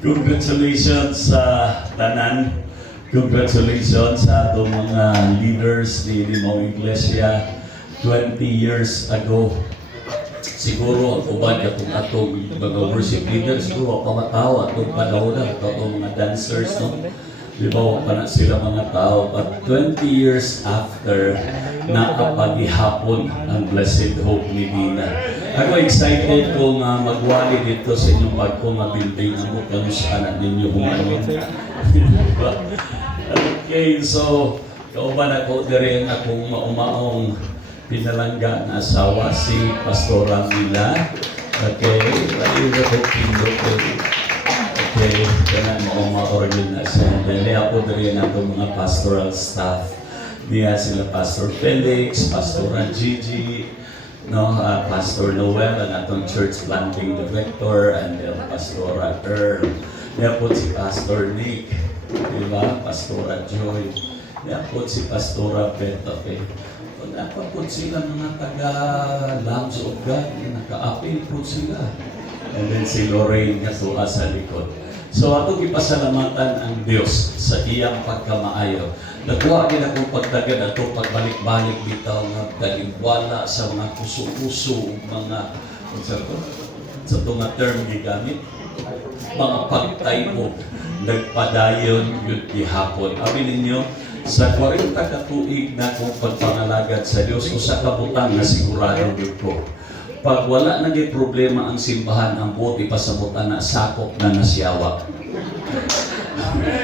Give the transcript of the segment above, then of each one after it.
Congratulations sa tanan. Congratulations sa atong mga leaders ni Limong Iglesia 20 years ago. Siguro ang uban atong mga worship leaders siguro pamatawa atong panahon na atong mga dancers, no? Di ba pa na sila mga tao, but 20 years after nakapaghihapon ang Blessed Hope ni Dina. Ako excited kung magwali dito sa inyong bagong mabilding ang kamusta ninyo humanon. Okay, so kauban ako din akong maumaong pinalangga na asawa si Pastora Mila. Okay, ayun ako pindoon. Okay, kaya ma-organ na siya. Dahil ako rin ang mga pastoral staff. Niya sila Pastor Felix, Pastora Gigi, no, Pastor Noel, ang atong church planting director, and Pastora Earl. Niya po si Pastor Nick, diba? Pastora Joy. Niya po si Pastora Beth. Okay. Dapat po sila mga taga-Lambs of God, naka-appeal po sila. And then si Lorraine nga tuwa sa likod. So ato gipasalamatan ang Dios sa iyang pagkamaayo. Nakuha din akong pagtagad ato pagbalik-balik bitaw nga daligwala sa mga puso-puso, mga sa itong term gigamit, mga pagtayo, nagpadayon yun gihapon. Abi ninyo, sa 40 katuig na akong pagpangalagad sa Dios o sa kabutang na sigurado yun ko. Pag wala naging problema ang simbahan, ang buti pasabutan na sakop na nasyawa.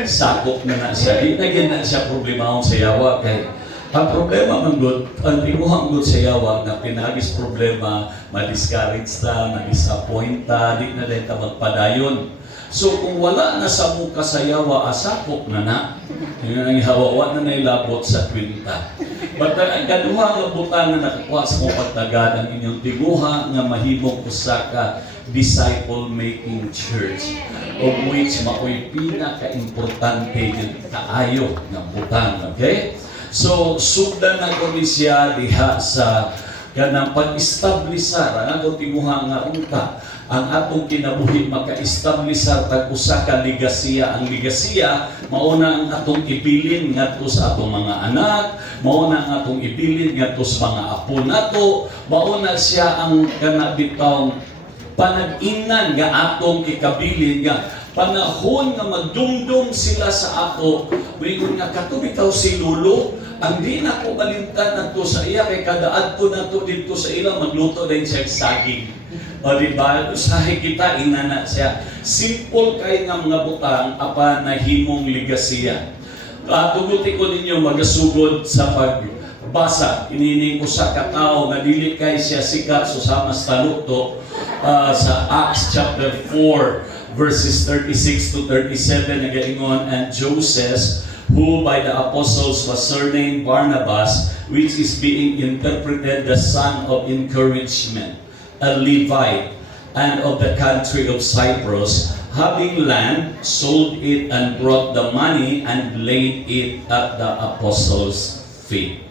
Sakop na siya. Di na siya problema akong sayawa. Kaya ang problema ng good, ang pinuhang good sayawa na pinagis problema, ma-discourage ta, ma-disappoint ta, di na din ta magpadayon. So kung wala na sa muka sayawa, asakop na. Yun ang ihawawa na nailabot sa kwinta. But ang kaduha nga butang na nakakuha sa kong pagtagad ang inyong tiguha nga mahimong usa ka disciple-making church, of which mao'y pinaka-importante yung kaayo ng butang. Okay? So, sugdan na ko ni siya diha sa kanang pag-establisar ang atong tiguha nga unta ang atong kinabuhi maka-establisar tag usa ka ligasiya. Ang ligasiya mauna ang atong ibilin ngadto sa atong mga anak, mauna ang atong ibilin ngadto sa mga apo nato, mauna siya ang kanabitawng panag-ingnan nga atong ikabilin nga panahon nga magdumdum sila sa ato. Wingon nga katubitaw si Lolo, ang di na ko malimtan nato sa iya kay kadaad ko nato dito sa ila magluto din siya saging. O diba, usahay kita, inana siya. Simple kay nga mga butang, apa nahimong ligasiya. Tuguti ko ninyo magasugod sa pagbasa. Inining ko sa katao, na dili kay siya sikat so sa mas taluto sa Acts chapter 4, verses 36 to 37, nagaingon, and Joseph, who by the apostles was surnamed Barnabas, which is being interpreted the son of encouragement, a Levite, and of the country of Cyprus, having land, sold it and brought the money and laid it at the apostles' feet.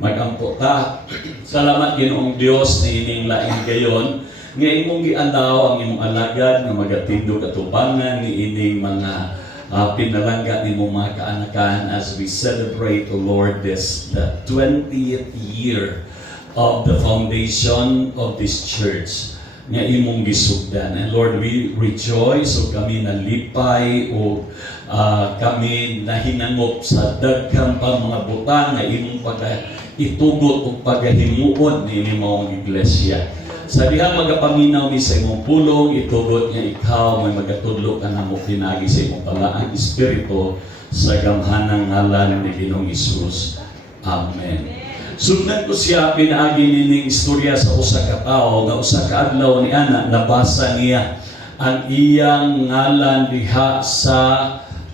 Magampo ta. Salamat Ginoong Dios ni ining laing gayon nga imong gialaw ang imong alagad nga magatindog atubangan ni ining mga pinalangga ni mong mga kaanakan as we celebrate, the Lord, the 20th year of the foundation of this church nga imong gisugdan. And Lord, we rejoice o kami nalipay o kami nahinangop sa daghang pa mga butang nga imong itugot o pagahimuon ni imong iglesia. Sa dihang magapaminaw ni sa imong pulong, itugot niya ikaw may magatudlo ka na mo pinagi sa imong palaang espiritu sa gamhanang ngalan ni Ginoong Hesus. Amen. Sundan ko siya pinaagi nining istorya sa usa ka tawo nga usa ka adlaw ni ana nabasa niya ang iyang ngalan diha sa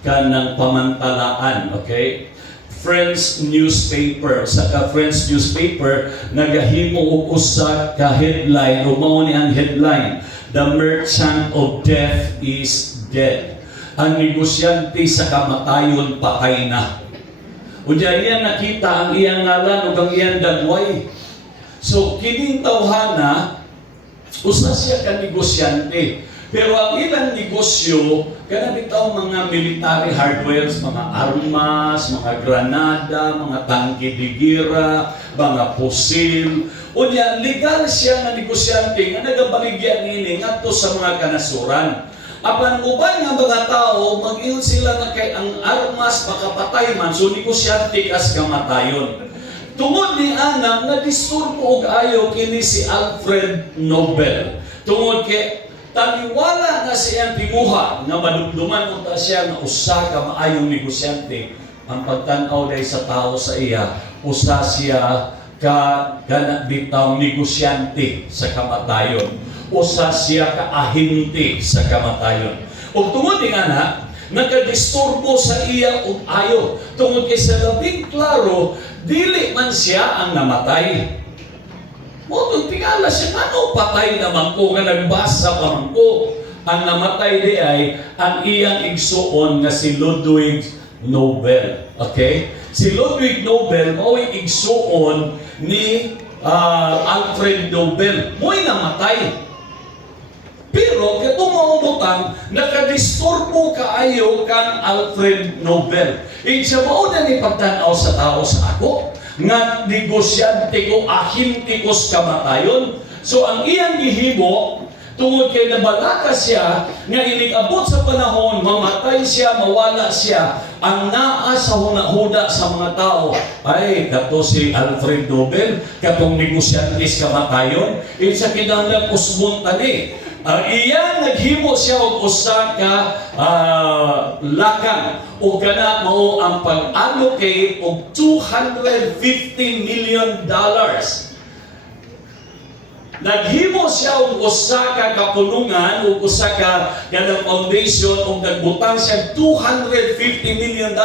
kanang pamantalaan. Okay? Friends newspaper, sa ka Friends newspaper nagahimo og usa ka headline o mao ni ang headline, "The Merchant of Death is Dead." Ang negosyante sa kamatayon patay na. Unya iya nakita ang iyang ngalan ug ang iyang dagway. So kining tawhana usa siya ka negosyante. Pero ang ilang negosyo, kana bitaw mga military hardwares, mga armas, mga granada, mga tangke de gira, mga pusil. Unya, legal siya nga negosyante nga nagabaligyan nini ngadto sa mga kanasuran. Apan uban nga mga tao, mag-ingon sila na kay ang armas makapatay man, so negosyante kas kamatayon. Tungod ni anak, nadisturbo og ayo kini si Alfred Nobel. Tungod kay taniwala na siyang timuha nga madumduman unta siya nga usa ka maayong negosyante. Ang pagtan-aw day sa tao sa iya, usa siya ka bitaw negosyante sa kamatayon. Usa siya ka ahente sa kamatayon. Ug tungod ni anak, nakadisturbo sa iya og ayo. Tungod kay sa labing klaro, dili man siya ang namatay. Mo tingala siya, ano patay naman ko, nga nagbasa pa man ko. Ang namatay di ay ang iyang igsuon nga si Ludwig Nobel. Okay? Si Ludwig Nobel, mo'y igsuon ni Alfred Nobel. Mo'y namatay. Pero katong maumutan, nakadisturbo kaayo kang Alfred Nobel. Siya mao na ni pagtanaw sa tao sa ako, nga negosyante ko, ahinte ko sa kamatayon. So ang iyang gihimo, tungod kay nabalaka siya, nga inig-abot sa panahon, mamatay siya, mawala siya, ang naa sa huda sa mga tao, ay, kato si Alfred Nobel, katong negosyante sa kamatayon, sa kinahanglan usbon tani. Ang iyang naghimo siya og usa ka lakang o kana mao ang pag-allocate og $250 million. Naghimo siya og usa ka kapunungan o usa ka kanang foundation og nagbutang siya $250 million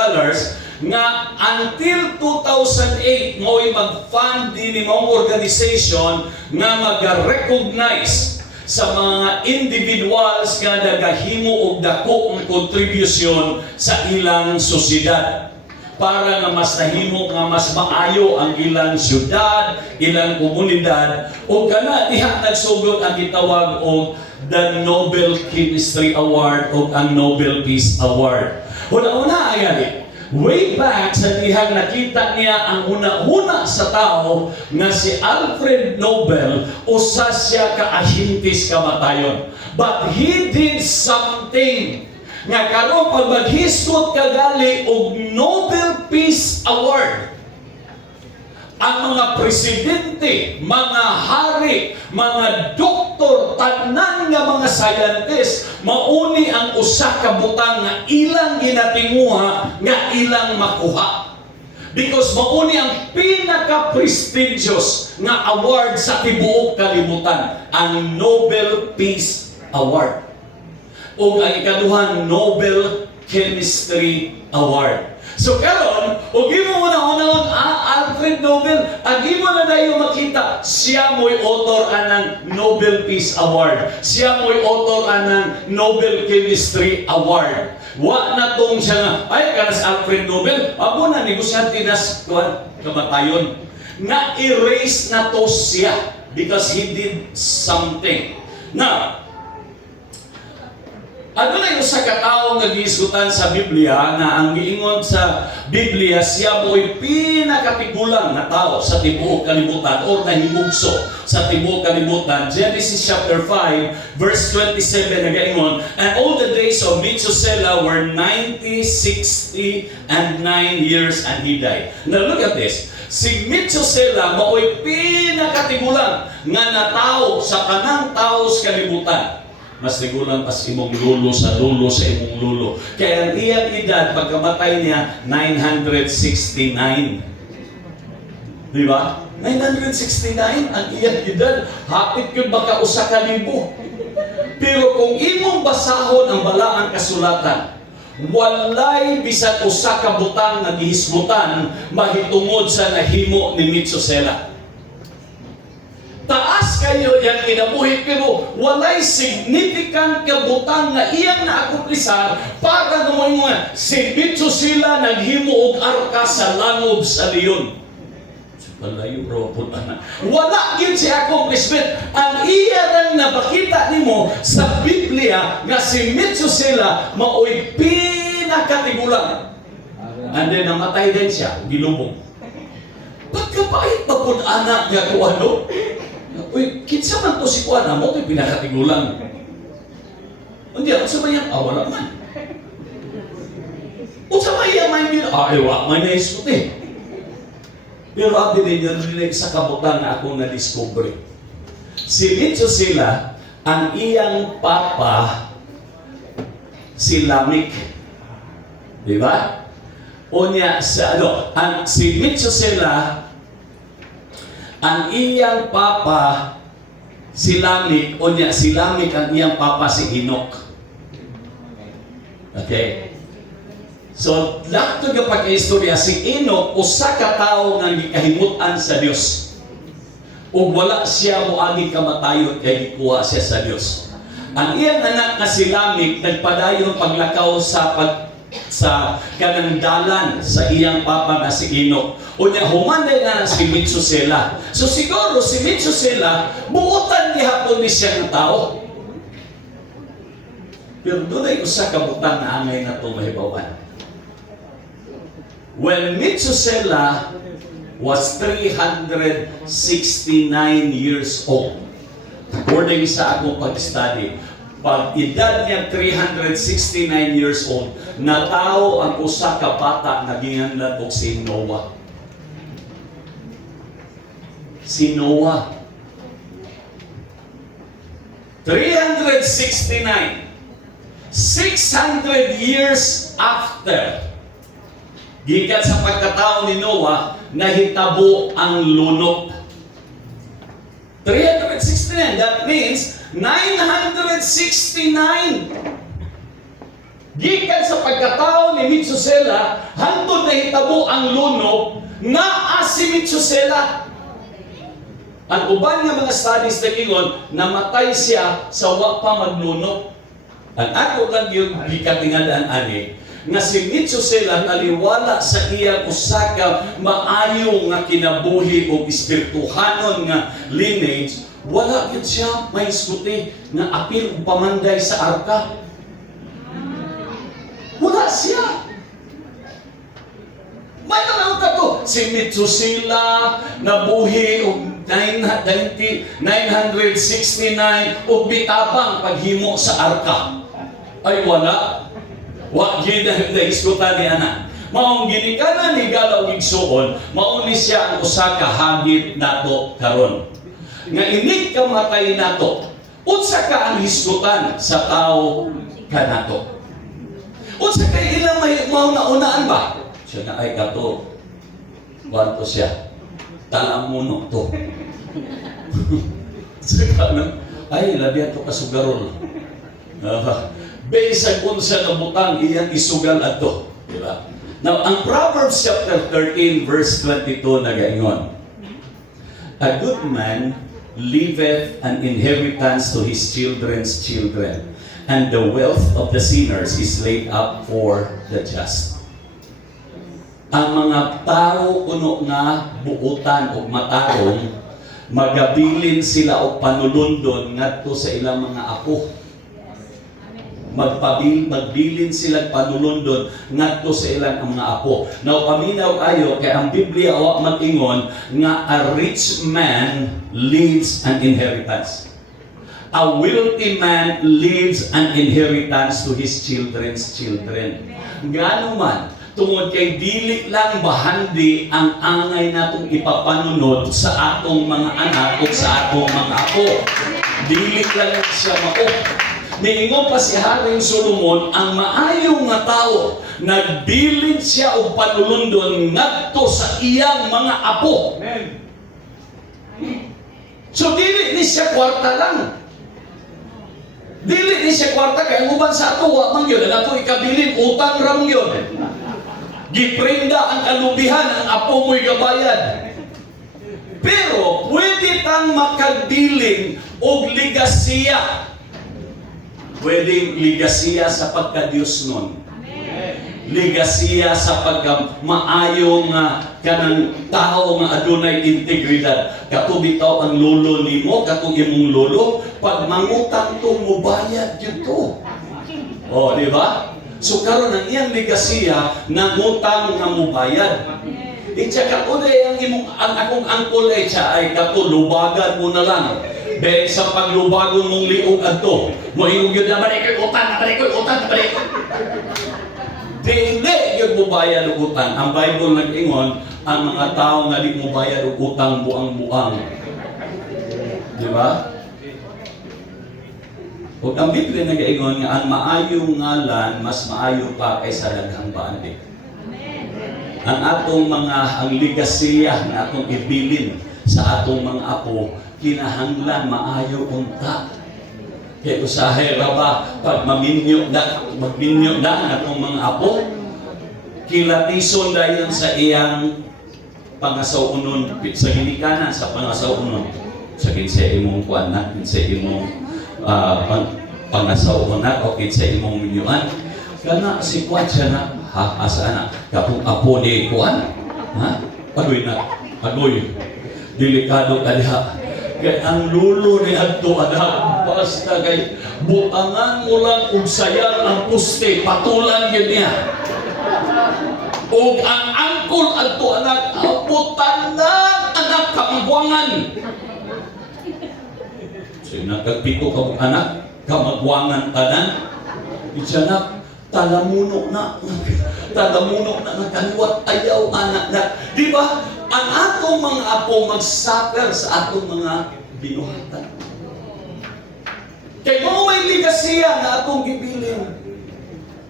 nga until 2008 mo'y mag-fund din imong organization nga mag-recognize sa mga individuals nga nagahimo og dako nga contribution sa ilang sosyedad para nga mas nahimo nga mas maayo ang ilang syudad, ilang komunidad o kana diha nagsugod ang gitawag og the Nobel Chemistry Award o ang Nobel Peace Award. Una-una ayali, way back sa dihang nakita niya ang una-una sa tao nga si Alfred Nobel, usa siya ka ahintis kamatayon. But he did something nga karon pag maghisgot kagali og Nobel Peace Award, ang mga presidente, mga hari, mga doktor, tanan nga mga scientist, mauni ang usa ka butang nga ilang ginatinguha nga ilang makuha. Because mauni ang pinaka-prestigious nga award sa tibuok kalibutan, ang Nobel Peace Award. O ang ikaduhang Nobel Chemistry Award. So karon, og imo una-unahon Alfred Nobel, ang imo na dayo makita, siya mo'y author anang Nobel Peace Award. Siya mo'y author anang Nobel Chemistry Award. Wa na tong siya nga, ay kanas Alfred Nobel, amo na negosyante nas kamatayon. Na erase na to siya because he did something. Now, ano na yung sa katao nga giisutan sa Biblia na ang giingon sa Biblia siya mo'y pinakatigulang na tao sa tibuok kalibutan o nahimugso sa tibuok kalibutan. Genesis chapter 5 verse 27 na giingon, and all the days of Methuselah were 90, 60, and 9 years and he died. Now look at this. Si Methuselah mao'y pinakatigulang nga natao sa kanang tao sa kalibutan. Mas tigulang pas imong lulo sa imong lulo. Kaya ang iyang edad, pagkamatay niya, 969. Di ba? 969 ang iyang edad. Hapit yun baka usa ka libo. Pero kung imong basahon ang balaang kasulatan, walay bisan usa ka butang nga gihisgutan mahitungod sa nahimo ni Methuselah. Taas kayo yang kinabuhi pero walay significant kabutang nga iyang naakumplisan para naman nga si Methuselah naghimo og arka sa langob sa leon. Palayo raw po na. Wala yun si accomplishment. Ang iya nang napakita nimo sa Biblia nga si Metsusela mao'y pinakatigulang. And then namatay din siya, gilubong. Pagkapait pa po anak nga kung ano? Uy, kinsa man to si Kuana mo, ito'y pinakatigulang. Hindi, ang sabayang, wala man. Kung sabayang man yun, wala man na isuti. Pero abi ninyo, narinig sa kabutan na akong na-discover. Si Metsusela, ang iyang papa, si Lamech. Di ba? Unya, si Metsusela, ang iyang papa, si Lamech, unya, si Lamech, ang iyang papa, si Enoch. Okay? So, lahat ng pagka-istorya, si Enoch, usa ka tao nga gikahimutan sa Dios. Ug wala siya moagi kamatayon kay gikuha siya sa Dios. Ang iyang anak nga si Lamech nagpadayon paglakaw sa kanang dalan sa iyang papa nga si Enoch. Unya humanday na si Metsusela. So siguro si Metsusela buotan gihapon ni siya ng tao. Pero doon ay usa ka butang na angay na ito mahibawan. When Metsusela was 369 years old, according sa akong pag-study, pag edad niya 369 years old, natao ang usa ka bata na ginganlan og si Noah. Si Noah. 369. 600 years after, gikan sa pagkatao ni Noah, nahitabo ang lunok. 369, that means 969. Gikan sa pagkatao ni Metsusela, hangtod nahitabo ang lunok, naa si Metsusela. Ang uban nga mga studies na gingon, namatay siya sa wa pa maglunok. Ang ako lang yung gikatingadaan ani, nga si Metsusela naliwala sa iyang usaka maayo nga kinabuhi o espirituhanon nga lineage, wala yun siya may iskuti nga apil o pamanday sa arka. Wala siya. May tanong ka to, si Metsusela nabuhi o 969 o bitabang paghimo sa arka. Ay wala. Wa gid na iskutan ni ana. Maong ginikanan ni galaw igsuon, mauni siya ang usa ka hagit nato karon. Nga inig kamatay nato. Unsa ka ang hisgutan sa tao kanato? Unsa kay ilang may mauna-unaan ba? Siya na ay kato. Wanto siya. Talamunok to. Saka na, ay labihan to kasugarol. Based kung sa nabutang iyang isugal ato. Diba? Now, ang Proverbs chapter 13 verse 22 nagaingon, a good man leaveth an inheritance to his children's children, and the wealth of the sinners is laid up for the just. Ang mga tao kuno nga buutan o matarong, magabilin sila o panulundon ngadto sa ilang mga apo. Magbilin sila panulundon ngadto sa ilang mga apo. Now paminaw kayo kay ang Biblia wa mag-ingon nga a rich man leaves an inheritance. A wealthy man leaves an inheritance to his children's children. Ngano man tungod kay dili lang bahandi ang angay natong ipapanunod sa atong mga anak o sa atong mga apo. Dili lang siya mao. Niingon pa si Haring Solomon, ang maayong nga tao, nagbilin siya o panulundon ngadto sa iyang mga apo. Amen. So dili ni siya kwarta lang. Dili ni siya kwarta kay uban sa ato wa man gyud ato ikabilin utang ra man gyud. Giprinda ang kalubihan ang apo mo'y gabayad. Pero pwede tang makagbilin og ligasiya. Pwedeng ligasiya sa pagka-Diyos nun. ligasiya sa pagka-maayo nga kanang tao nga adunay integridad. Kato bitaw ang lolo nimo, kato imong lolo, pag mangutang to mobayad gyud to. Oh, di ba? So karon ang iyang ligasiya nangutang nga mobayad. Itsa kato ang imong ang akong angkol ay siya ay kato lubagan mo na lang. Dahil sa paglubagon mong liog adto, mo ingog yun na balik utang, utang. Hindi yun mo bayad og utang. Ang Bible nag-ingon, ang mga tao nga di mo bayad og utang buang-buang. Di ba? Ug ang Biblia nag-ingon nga ang maayong ngalan mas maayo pa kaysa daghang bandi. Ang atong ang ligasiya na atong ibilin sa atong mga apo, kinahanglan maayo unta. Kaya usahay ra ba, pag magminyo na ang atong mga apo, kilatison dayon sa iyang pangasaunon, sa ginikanan sa pangasaunon. Sa kinsa imong kuanan, kinsa imong pangasaunon, o kinsa imong minyuan. Kana si kuan siya na, asa na, kapong apo ni kuan, pagoy na, pagoy. Delikado ka diha. Kaya ang lulo ni adto anak, basta kay butangan mo lang og sayang ang puste, patulan yun niya. Og ang angkol adto anak, aputan na anak kamagwangan. So nagpito ka anak, kamagwangan tanan. Itsanak, talamuno na nakaliwat ayaw anak na. Di ba? Ang atong mga apo mag-suffer sa atong mga binuhatan. Kaya mo may ligasiya na atong gibilin.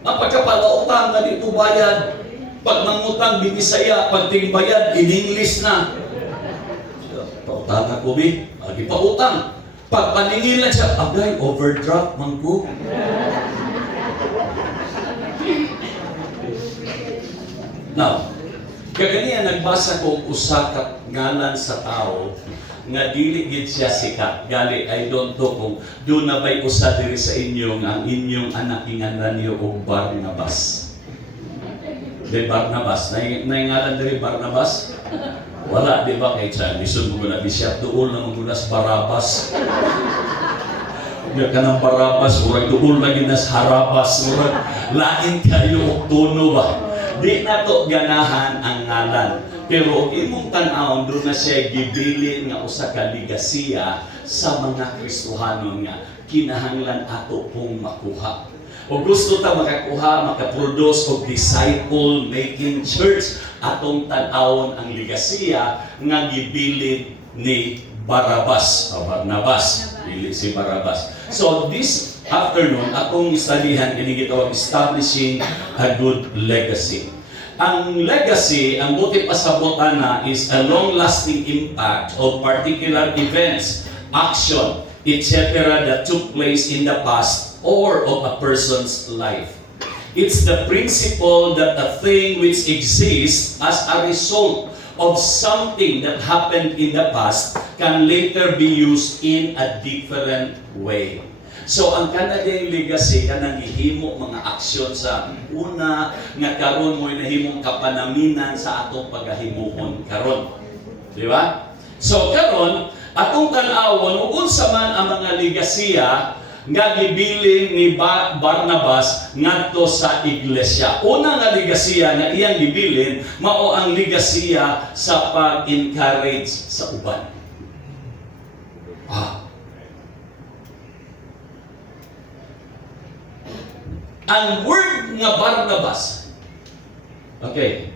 Ang pagkapalautang na dito bayad, pag mangutang binisaya, pag tingbayad, in-English na. Pautang ako, bi. Agi pa utang. Pag paningilan siya, agay, overdraft, mangko. Now, kaya nagbasa ko usa ka ngalan sa tao nga dili gid siya sikat. Gali I don't know kung do na bay usa diri sa inyo nga ang inyong anak inganlan niyo og Barnabas. De Barnabas, nay ngalan diri Barnabas? Wala, di ba kay siya lisod mo na bisya tuol na magunas Barabas. Nga kanang Barabas, urag tuol na ginas Harabas, urag lain kayo og tuno ba? Di na to ganahan ang ngalan. Pero imong tan-awon doon na siya gibilin nga usa ka ligasiya sa mga Kristohanon nga kinahanglan ato pong makuha. O gusto ta makakuha, makaproduce og disciple-making church, atong tan-awon ang ligasiya nga gibilin ni Barabas o Barnabas. Dili si Barabas. So this afternoon, atong studyhan kini gitawag establishing a good legacy. Ang legacy, ang buti pasabotan na is a long-lasting impact of particular events, action, etc. that took place in the past or of a person's life. It's the principle that a thing which exists as a result of something that happened in the past can later be used in a different way. So ang kanadayang legacy kanang gihimo mga aksyon sa una nga karon mo nahimong kapanaminan sa atong pagahimuon karon. Di ba? So karon atong tan-awon ug unsa man ang mga legasiya nga gibilin ni Barnabas ngadto sa iglesia. Una nga legasiya nga iyang gibilin mao ang legasiya sa pag-encourage sa uban. Ang word nga Barnabas. Okay.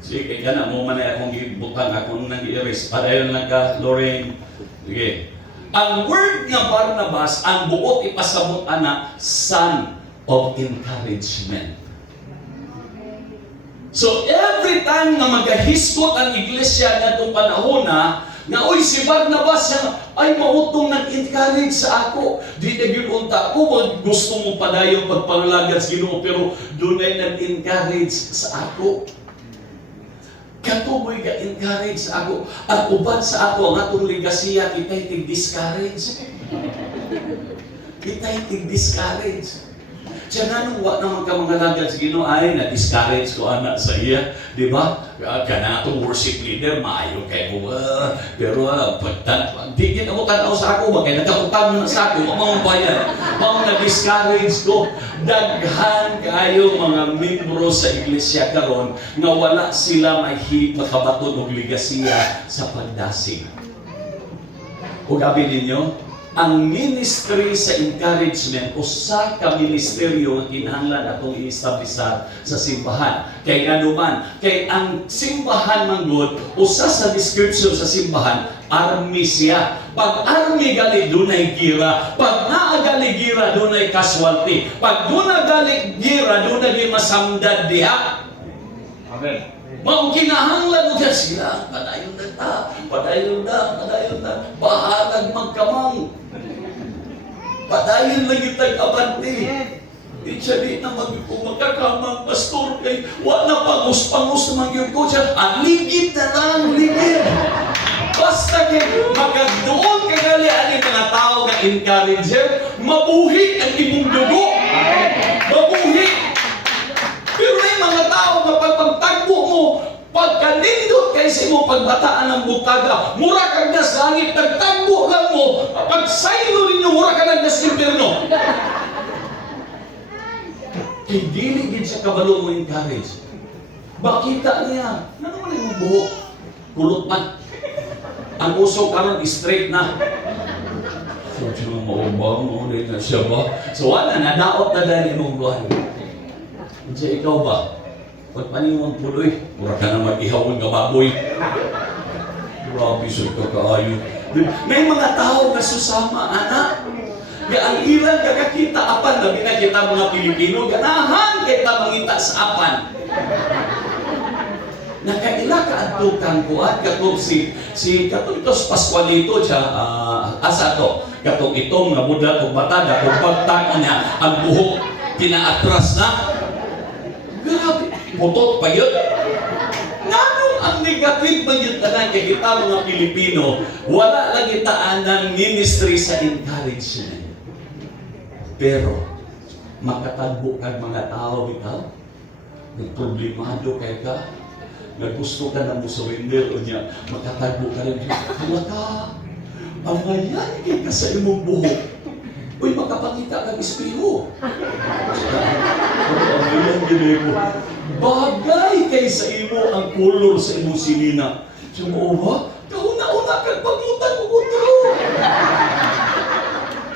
Sige, kana mo man akong gibutang akong nang i-erase. Padayon lang ka, Lorraine. Sige. Ang word nga Barnabas, ang buot ipasabot ana, son of encouragement. So every time na magahisgot ang iglesia ngadtong panahon nga oy si Barnabas ay mautong nag-encourage sa ako. Di na gyud unta ko gusto mo padayon pagpangalagad sa Ginoo pero dunay nag-encourage sa ako. Katuboy ga-encourage sa ako. At uban sa ako ang atong legasiya kita'y tig-discourage. Kita'y tig-discourage. Siya nga nung wa naman ka mga lagad sa Ginoo ay na-discourage ko anak sa iya, di ba? Kana itong worship leader, maayo kay mo. Pero di gid ako tanaw sa ako, bakit nagkakutang na sa ako, mga bayan. Mga na-discourage ko, daghan kayo mga membro sa iglesia karon nga wala sila makabaton og ligasiya sa pagdasig. Ug abi ninyo, ang ministry sa encouragement usa ka ministeryo nga kinahanglan atong i-establishar sa simbahan. Kay anuman, kay ang simbahan manggod usa sa description sa simbahan, army siya. Pag army gali dunay gira, pag naa gali gira dunay casualty, pag duna gali gira dunay masamdad diha. Amen. Mao kinahanglan mo sila, padayon na ta, padayon na, bahalag magkamang. Padayon lang itag abante. Di siya di na magkakamang pastor kay wala pangus-pangus naman yun ko siya. Ligid na lang, ligid. Basta kay magagdoon kagalian yung mga tao na encourager, mabuhi ang imong dugo. Mabuhi. Pero may mga tao na pagpagtagbo mo, pagkanindot kay si mo pagbataan ng butaga, mura kag nas langit, nagtagbo lang mo, pagsaylo ninyo, mura ka nas impierno. Kay dili gid sa kabalo mo encourage. Bakita niya, ano man yung buhok? Kulot man. Ang uso karon straight na. So, siya maubang, ulit na siya ba? So, wala, nadaot na dahil mong buwan. Diyan ikaw ba? Pag paniwang puloy, mura ka na mag-ihawon ka baboy. Grabe siya kakaayo. May mga tao na susama, anak. Kaya ang ilang kakakita apan, labi na kita mga Pilipino, ganahan kita mangita sa apan. Nakaila ka adtukan ko at katong katong itos Pascualito siya, asa to, katong itong namuda kong mata, katong pagtang niya, ang buhok pinaatras na. Grabe, putot pa yun. Nanong ang negative ba yun tanan kay kita mga Pilipino, wala lang itaan ng ministry sa encouragement. Pero, makatagbo kang mga tao bitaw, nagproblemado kay ka, naggusto ka na mo surrender o niya, makatagbo ka rin, hala ka, pangayan kay ka sa imong buhok. Uy, makapangita kang espeho. Bagay kay sa imo ang color sa imong silina. Sumo ba? Kauna-una kang paglutan mo kutro.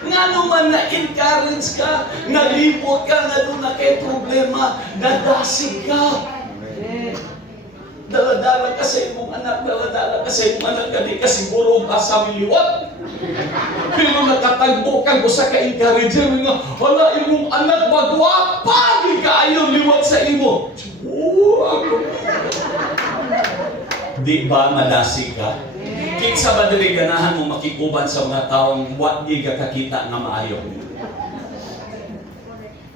Nga naman na-encourage ka, nalipot ka, nga doon na kay problema, nadasig ka. Dala-dala ka sa imong anak, dala-dala ka sa imong anak, kadi ka siguro asa miliwat. Pero nakatagbo ka, gusto ka encourager nga, wala imong anak, magwapa, di ka ayaw liwat sa imo. Di ba madasig ka? Kinsa ba diri ganahan mo makikuban sa mga taong wa di ka kakita nga maayo?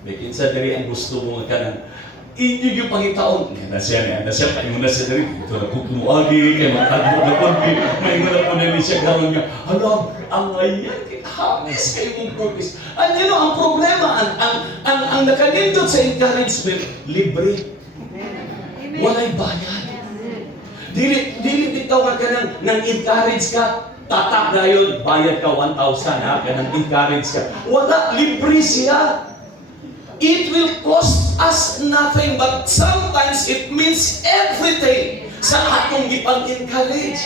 Kinsa diri ang gusto mo nga kanang inyo yung pangitaon. Na siya paingon na siya diri. Ito na kukumuagi, kay matagbo na po. May nga po na siya karoon niya. Alam, ang ngayon, hamis kayo mong purpose. At yun ang problema, ang nakanindot sa encouragement, libre. Walay bayan. Dili bitaw ka nang encourage ka, tatak na yun, bayad ka 1,000 ha, kaya nang encourage ka. Wala, libre siya. It will cost us nothing, but sometimes it means everything sa atong ipag-encourage.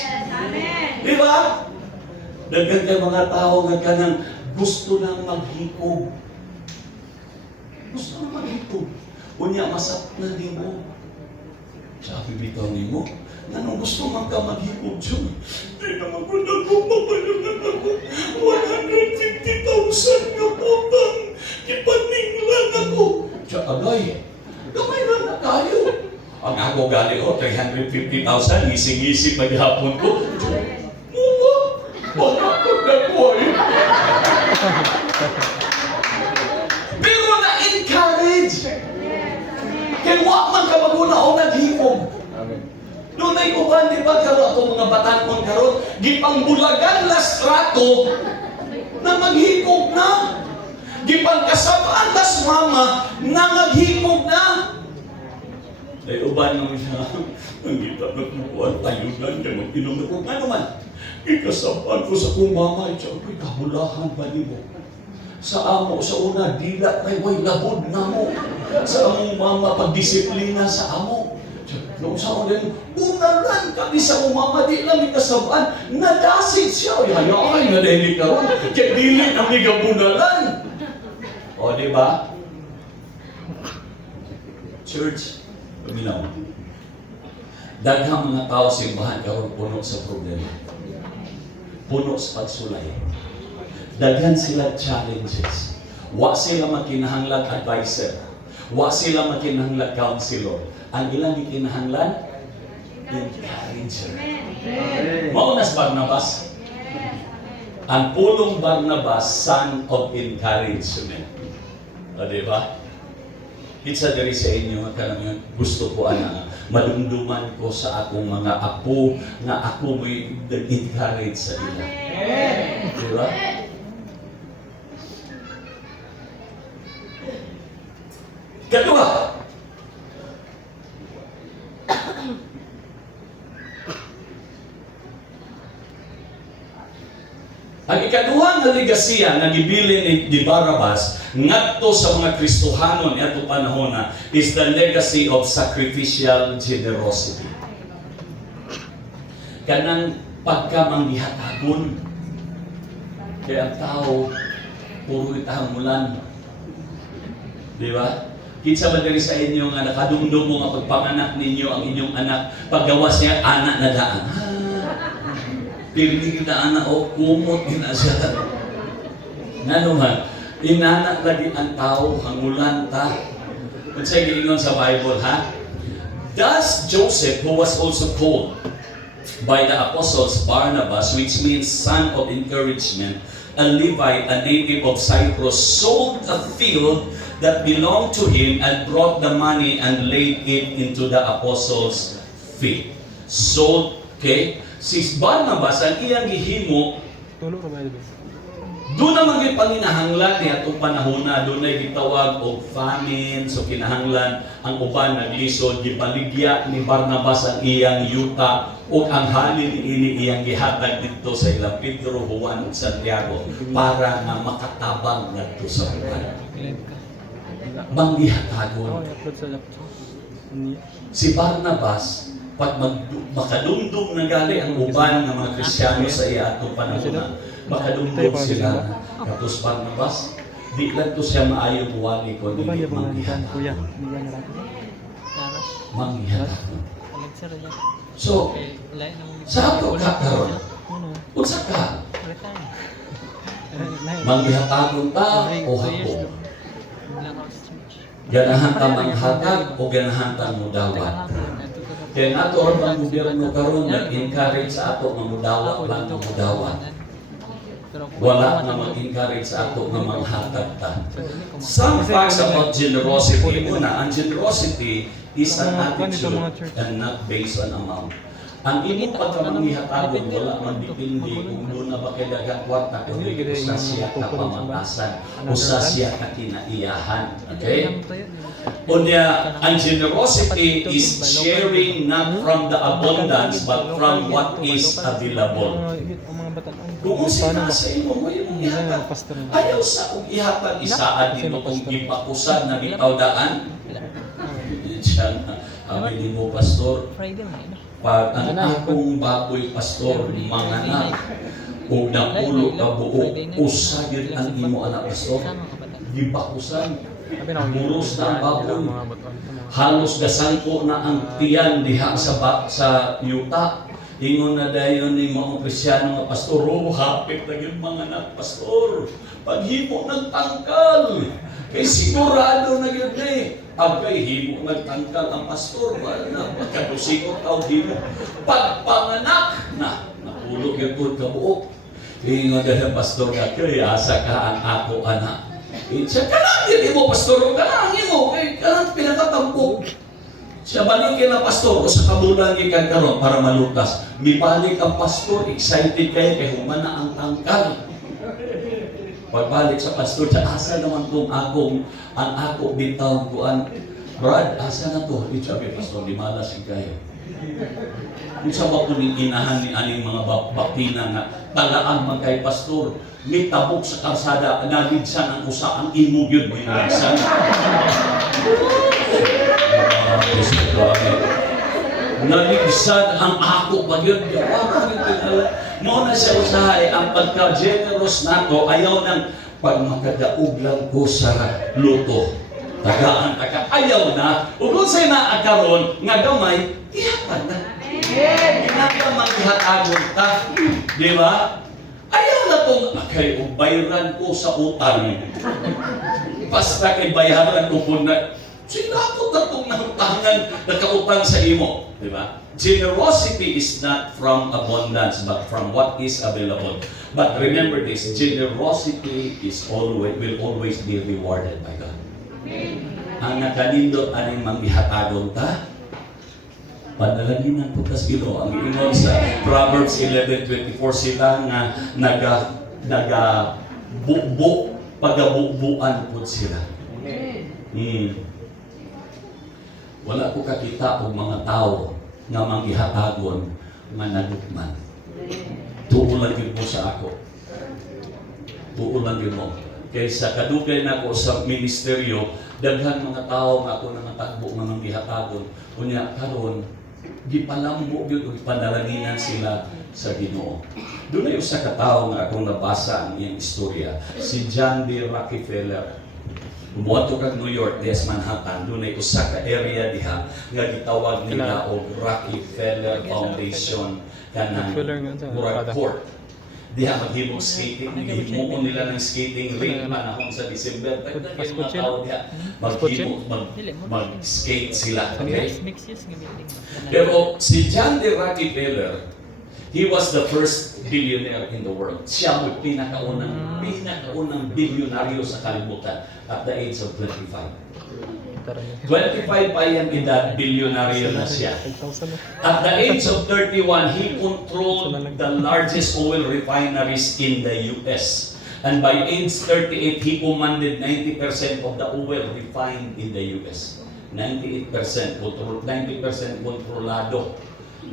Di ba? Daghan kay mga tao nga kanang gusto nang maghikog. Gusto nang maghikog. Unya, masap na di mo. Sabi bitaw ni mo, nanong gusto man ka maghikog dyan? Di naman ko nagpapalunan ako. 150,000 na putang. Ipaninglan ako. Siya agay. Gamay lang na tayo. Ang ako gali ko, 350,000. Ising-isip maghapon ko. Muma, wala ko nagway. Pero na-encourage. Kaya wak man ka maguna o naghikog. Noon ay uban, di ba, karoon itong mga batanon karoon, gipangbulagan na strato na maghikog na. Gipangkasabaan tas mama nangaghimog na. Ay uban naman siya. Ang kita na kukuhan, ayunan niya mag-inom na kung ano man. Ikasabaan ko sa kong mama, siya, ako'y kahulahan ba niyo? Sa amo, sa una, dila kay way labod na mo. Sa among mama, pagdisiplina sa amo. Noong sa ulit, unalan kami sa among mama, di lang ikasabaan, nadasid siya. Hayaan nga dahil ikaroon, kaya dili kami gabunalan. O, di ba? Church, paminaw. Daghang mga tao simbahan karon puno sa problema. Puno sa pagsulay. Daghan sila challenges. Wa sila makinahanglan advisor. Wa sila makinahanglan counselor. Ang ilang gikinahanglan encourager. Maunas Barnabas. Ang pulong Barnabas, son of encouragement. O, diba? Kitsa diri sa inyo, kanang gusto ko madumduman ko sa akong mga apo nga ako may encourage sa ila. Diba? Kadua, ang ikaduhang nga ligasiya nga gibilin ni Barnabas ngadto sa mga Kristohanon niadto panahon is the legacy of sacrificial generosity. Kanang pagkamanggihatabon. Kaya ang tao puro itahamulan. Di ba? Kinsa ba diri sa inyo nga nakadumdum mo nga pagpanganak ninyo ang inyong anak, paggawas niya anak na daan. Pirmi kita anak o kumot gina siya. Ngano man, inanak lagi ang tao, hangulan ta. Kung sa giingon sa Bible, ha? Thus Joseph, who was also called by the apostles Barnabas, which means son of encouragement, a Levite, a native of Cyprus, sold a field that belonged to him and brought the money and laid it into the apostles' feet. Sold, okay? Si Barnabas, ang iyang gihimo, doon naman yung panginahanglan niya itong panahon na doon ay gitawag o famine, so kinahanglan ang uban naglisod, gibaligya ni Barnabas ang iyang yuta o ang halin ini iyang gihatag dito sa ilang Pedro, Juan, ug Santiago para na makatabang ngadto sa uban. Manggihatagon. Si Barnabas, pag makadumdum na gali ang uban ng mga Kristiyano sa iya atong panahon, makadumdum sila. Katos Barnabas, di lang to siya maayo buwali ko, hindi manggihatagon. Manggihatagon. So, sa ato ka karon, unsa ka? Manggihatagon ta o hapon? Ganahan ta manghatag o ganahan ta mudawat? Kaya nga ito ang gobyerno karon nag-encourage sa ato ng mudawat lang ng mudawat. Wala na mag-encourage sa ato ng manghatag ta. Some facts about generosity. Una, ang generosity is an attitude and not based on amount. Ang imong pagkamangihatagon, wala man dipindi kung doon na ba kay daghang kwarta, kundi usa siya ka pamatasan, usa siya ka kinaiyahan. Okay? Unya, ang generosity is sharing not from the abundance, but from what is available. Kung sila sa imo mo yung ihatag, ayaw sa kung ihatag isaan dito kung ipakusan na bitawdaan. Diyan, sabi mo, Pastor, pag ang akong baboy pastor manganak o napulo ka buo usagid ang imo anak pastor gibakusan muros na ang baboy halos gasangko na ang tiyan diha sa yuta ingon na dayon ni mga Kristiyano nga pastor hapit na gyud manganak pastor paghimo nagtangkal kay sigurado na gyud ni agay himo nagtangkal ang pastor wala pagkadusikot tao himo pagpanganak na napulog yung pud ka buok ingon dahil pastor ka kay asa ka ang ako anak siya kanang yun mo pastor kanang imo kay kanang pinakatampok siya balikin na pastor o sa kabulan gikan karon para malutas mibalik ang pastor excited kayo kay humana ang tangkal Pagbalik sa pastor, asa naman tong ang ako bitaw kuan. Brad, asa na to? Di sabi, pastor, di malas kayo. Kung sa ba po inahan ni aning mga bakina nga talaan man kay pastor, may tabok sa karsada, nagigsan ang usa ang imog yun, may nagigsan. Nagigsan ang ako pa yun. Mo na siya usahay, ang pagka-generous nato, ayaw ng pag makadaog lang ko sa luto. Tagaan, ayaw na. Kung sa'yo na akaroon, nga gamay, ihatag na. Ginagaman ihatagon ta. Di ba? Ayaw na itong, kay bayran ko sa utang. Basta kay bayaran ko po na, sinapot na itong nahutangan na kautang sa imo. Di ba? Generosity is not from abundance, but from what is available. But remember this, generosity will always be rewarded by God. Ang nakanindot aning manghihatagon ta, padalaginan po tas Ginoo. Ang ingon sa Proverbs 11:24 sila nga pagabubuan po sila. Wala ko kakita og mga tao nga manghihatagon nga nagukman. Tuo lang yun po sa ako. Tuo lang yun mo. Kaysa kadugay na ko sa ministeryo, daghan mga tao nga ako nangatagbo nga manghihatagon. Kunya karon gipalambo gyud ug panalaginan sila sa Ginoo. Doon ay usa ka tawo nga akong nabasa ang iyang istorya, si John D. Rockefeller. Umuadto kag New York, des Manhattan, doon ay usa ka area diha nga gitawag nila og Rockefeller Foundation kanang murag court. Diha maghimong skating, himuon nila ng skating ring panahon sa December. Pagkakil mga tao diha mag-skate sila. Okay? Pero si John D. Rockefeller, he was the first billionaire in the world. Siya ang pinakaunang bilyonaryo sa kalibutan at the age of 25. 25 pa yan edad, bilyonaryo na siya. At the age of 31, he controlled the largest oil refineries in the US. And by age 38, he commanded 90% of the oil refined in the US. 90% kontrolado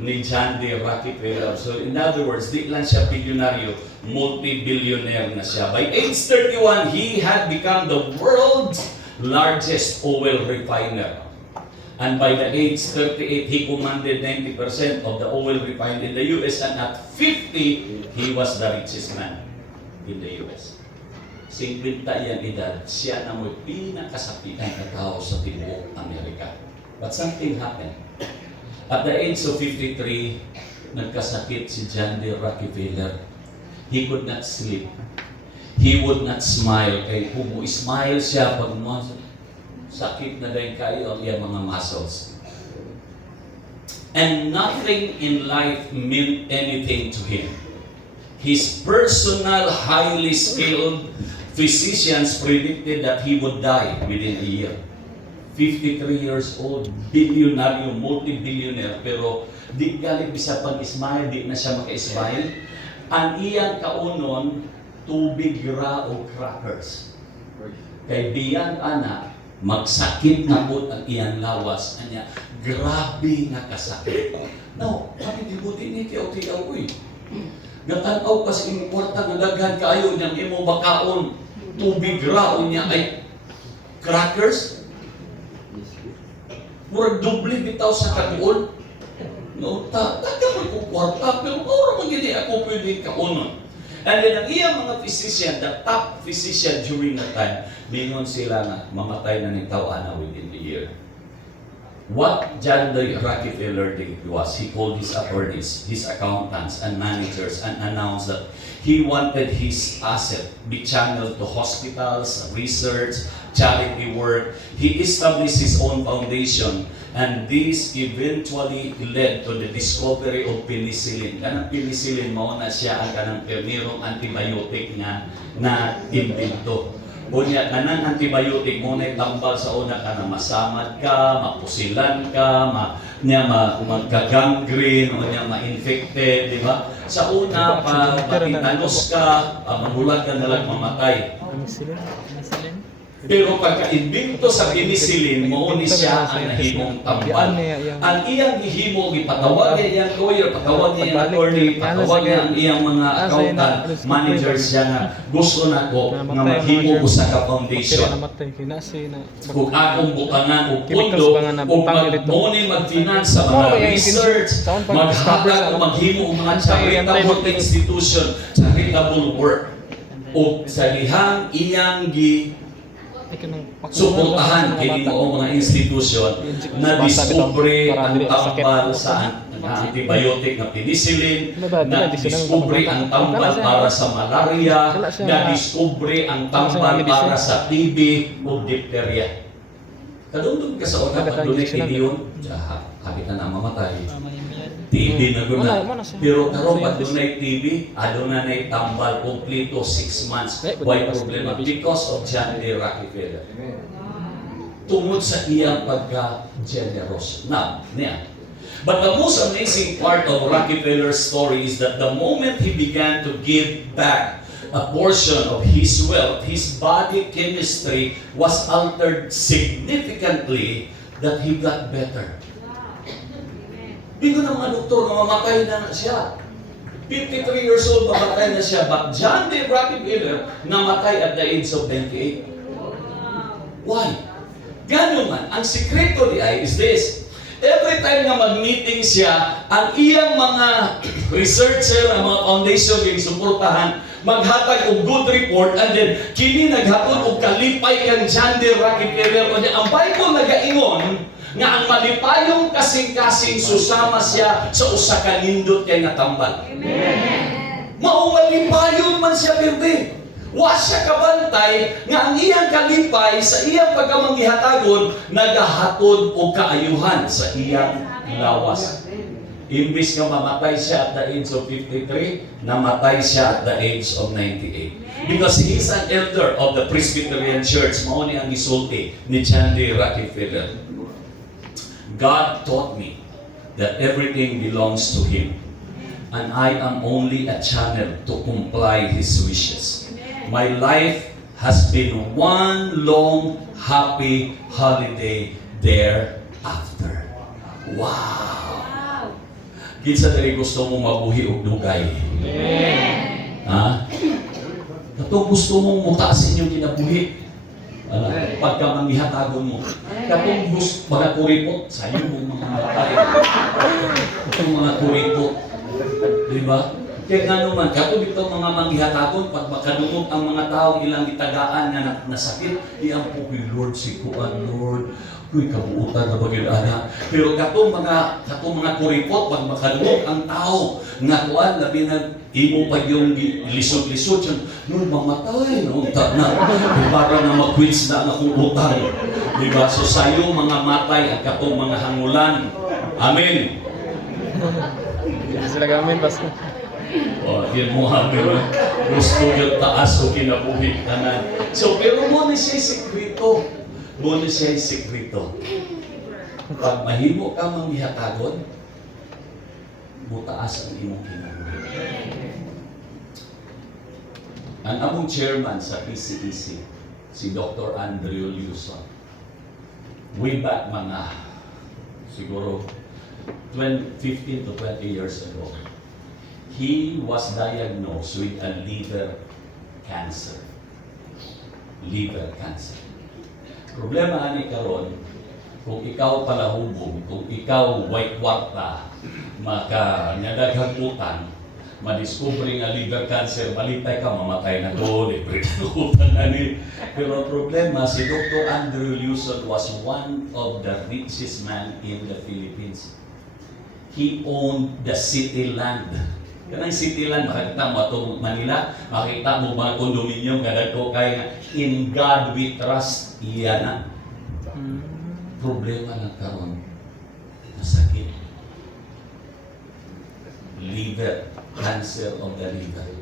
ni John D. Rockefeller. So in other words, di lang siya bilyonaryo, multi-billionaire na siya. By age 31, he had become the world's largest oil refiner. And by the age 38, he commanded 90% of the oil refined in the US. And at 50, he was the richest man in the US. 50 yan edad, siya na mo'y pinakasapitan na tao sa tibuok Amerika. But something happened. At the age of 53, nagkasakit si John D. Rockefeller. He could not sleep. He would not smile. Kaya kung smile siya, pag sakit na dahil kayo ang iyang mga muscles. And nothing in life meant anything to him. His personal, highly skilled physicians predicted that he would die within a year. 53 years old, bilyonaryo, multi-billionaire, pero di galing bisa pag-smile, di na siya maka-smile. Ang iyang kaunon, tubig ra o crackers. Kay biyan ana, magsakit na po ang iyang lawas. Anya, grabe nga kasakit. No, kami di mo din ikaw-tiyaw ko eh. Gatanaw kasi yung kwarta nga daghan kaayo niyang imo bakaon. Tubig ra o niya ay crackers. Murag doble bitaw sa kaduol. No, daghan ko kwarta, pero maura magiging ako pwede kaunon. And then ang iyang mga physician, the top physician during that time, mingon sila na mamatay na ni Tawana within the year. What John D. Rockefeller did was, he called his attorneys, his accountants and managers and announced that he wanted his asset be channeled to hospitals, research, charity work. He established his own foundation, and this eventually led to the discovery of penicillin. Kanang penicillin, mao na siya ang kanang permirong antibiotic na imbento. Unya kanang antibiotic mo na tambal sa una ka na masamad ka, mapusilan ka, magka-gangrene, o niya ma-infected, di ba? Sa una, matitanos ka, magulat ka nalang mamatay. Pero pagka-imbikto sa penicillin, mauni siya ang nahimong tambal. Ang iyang hihimo, ipatawag niya iyang lawyer, patawag niya iyang attorney, patawag niya ang iyang mga accountant, managers siya nga gusto na ko nga maghimo ko sa ka-foundation. Kung akong butangan o pundo, kung mag-money, mag-finance sa mga research, maghatag o maghimo ang mga charitable institution, charitable work, o sa lihang iyang suportahan kini mo mga institusyon na diskubre ang tambal sa antibiotic na penicillin, na diskubre ang tambal para sa malaria, na diskubre ang tambal para sa TB o diphtheria. Kadungdong ka sa una pag dunay idiyon, habit na mamatay. TB na guna. Pero karon pag dunay TB, aduna nay tambal kompleto 6 months. Why problema? Because of John D. Rockefeller. Tungod sa iyang pagka-generous. Now, niya. But the most amazing part of Rockefeller's story is that the moment he began to give back a portion of his wealth, his body chemistry was altered significantly that he got better. Bigo ng mga doktor na mamatay na siya. 53 years old, mamatay na siya. But John D. Rockefeller namatay at the age of 28. Why? Gano'n man. Ang sikreto di ay is this. Every time na mag-meeting siya, ang iyang mga researcher, ang mga foundation yung suportahan, maghatag og good report, and then kini naghapon og kalipay kang John D. Rockefeller. Ang Bible nagaingon nga ang malipayong kasing-kasing susama siya sa usa ka nindot kay nga tambal. Amen. Mao malipayon man siya pirdi. Wa siya kabantay nga ang iyang kalipay sa iyang pagkamangihatagon nagahatod og kaayuhan sa iyang lawas. Imbis nga mamatay siya at the age of 53, namatay siya at the age of 98. Because he is an elder of the Presbyterian Church, mao ni ang gisulti ni John D. Rockefeller. God taught me that everything belongs to Him, and I am only a channel to comply His wishes. My life has been one long, happy holiday thereafter. Wow! Kinsa diri gusto mo mabuhi og dugay? Ha? Katong gusto mong mutaas inyong kinabuhi? Pagka manghihatagon mo. Katong gusto, mga kuripot, sa'yo mong mga matay. Itong mga kuripot. Diba? Kaya nga naman, katong ito mga manghihatagon, pag makadungog ang mga taong ilang itagaan na nasakit, iampo kay Lord, si Kuan, Lord, kuy kabuutan na bagay ana. Pero katong mga kuripot, pag makadungog ang tao, nga Kuan, labi na imo pa yung lisod-lisod siya, Lord, mamatay, naunta na. Para na mag-quits na ang akong utang. Diba? So sa'yo mga matay at katong mga hangulan. Amen. Sila gamin, Pastor. O, yun mo hanggang gusto yung taas o kinabuhi kanan. So, pero mo na siya sekreto. Mo na siya sekreto. Pag mahimo ka manghihatagon, mutaas ang imong kinabuhi. Ang among chairman sa ECEC, si Dr. Andrew Lewson, way back mga siguro 15 to 20 years ago, he was diagnosed with a liver cancer. Liver cancer. Problema ani karon, kung ikaw palahubog, kung ikaw white warta, maka nadaghang utang, madiscover nga liver cancer, malipay ka, mamatay na to, libre na utang ani. Pero problema, si Dr. Andrew Lewson was one of the richest man in the Philippines. He owned the city land. Kanang city land, makikita mo itong Manila, makikita mo mga condominium, kadad ko kaya in God we trust, iyan na. Problema lang karon, masakit. Liver, cancer of the liver.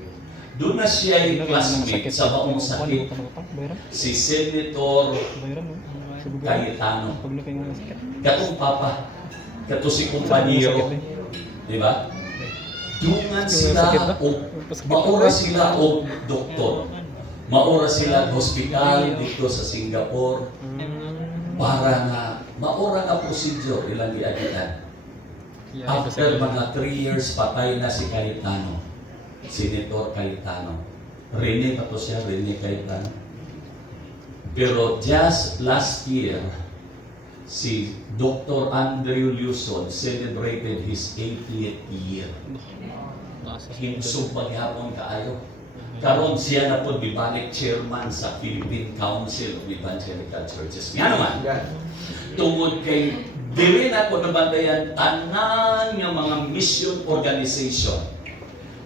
Doon na siya yung classmate sa baong sakit. Si Senator Cayetano. Katong papa. Kato si kumpanyero. Di ba? Dungan sila o maura sila o doktor. Maura sila hospital dito sa Singapore para nga maura nga procedure ilang giagitan. After mga 3 years patay na si Cayetano. Senator Cayetano. Rene pa to siya, Rene Cayetano. Pero just last year, si Dr. Andrew Luzon celebrated his 80th year. Hinsog paghapon kaayo. Karon siya na po bibalik chairman sa Philippine Council of Evangelical Churches. Nga naman, tungod kay dili na po nabandayan tanan nga mga mission organization.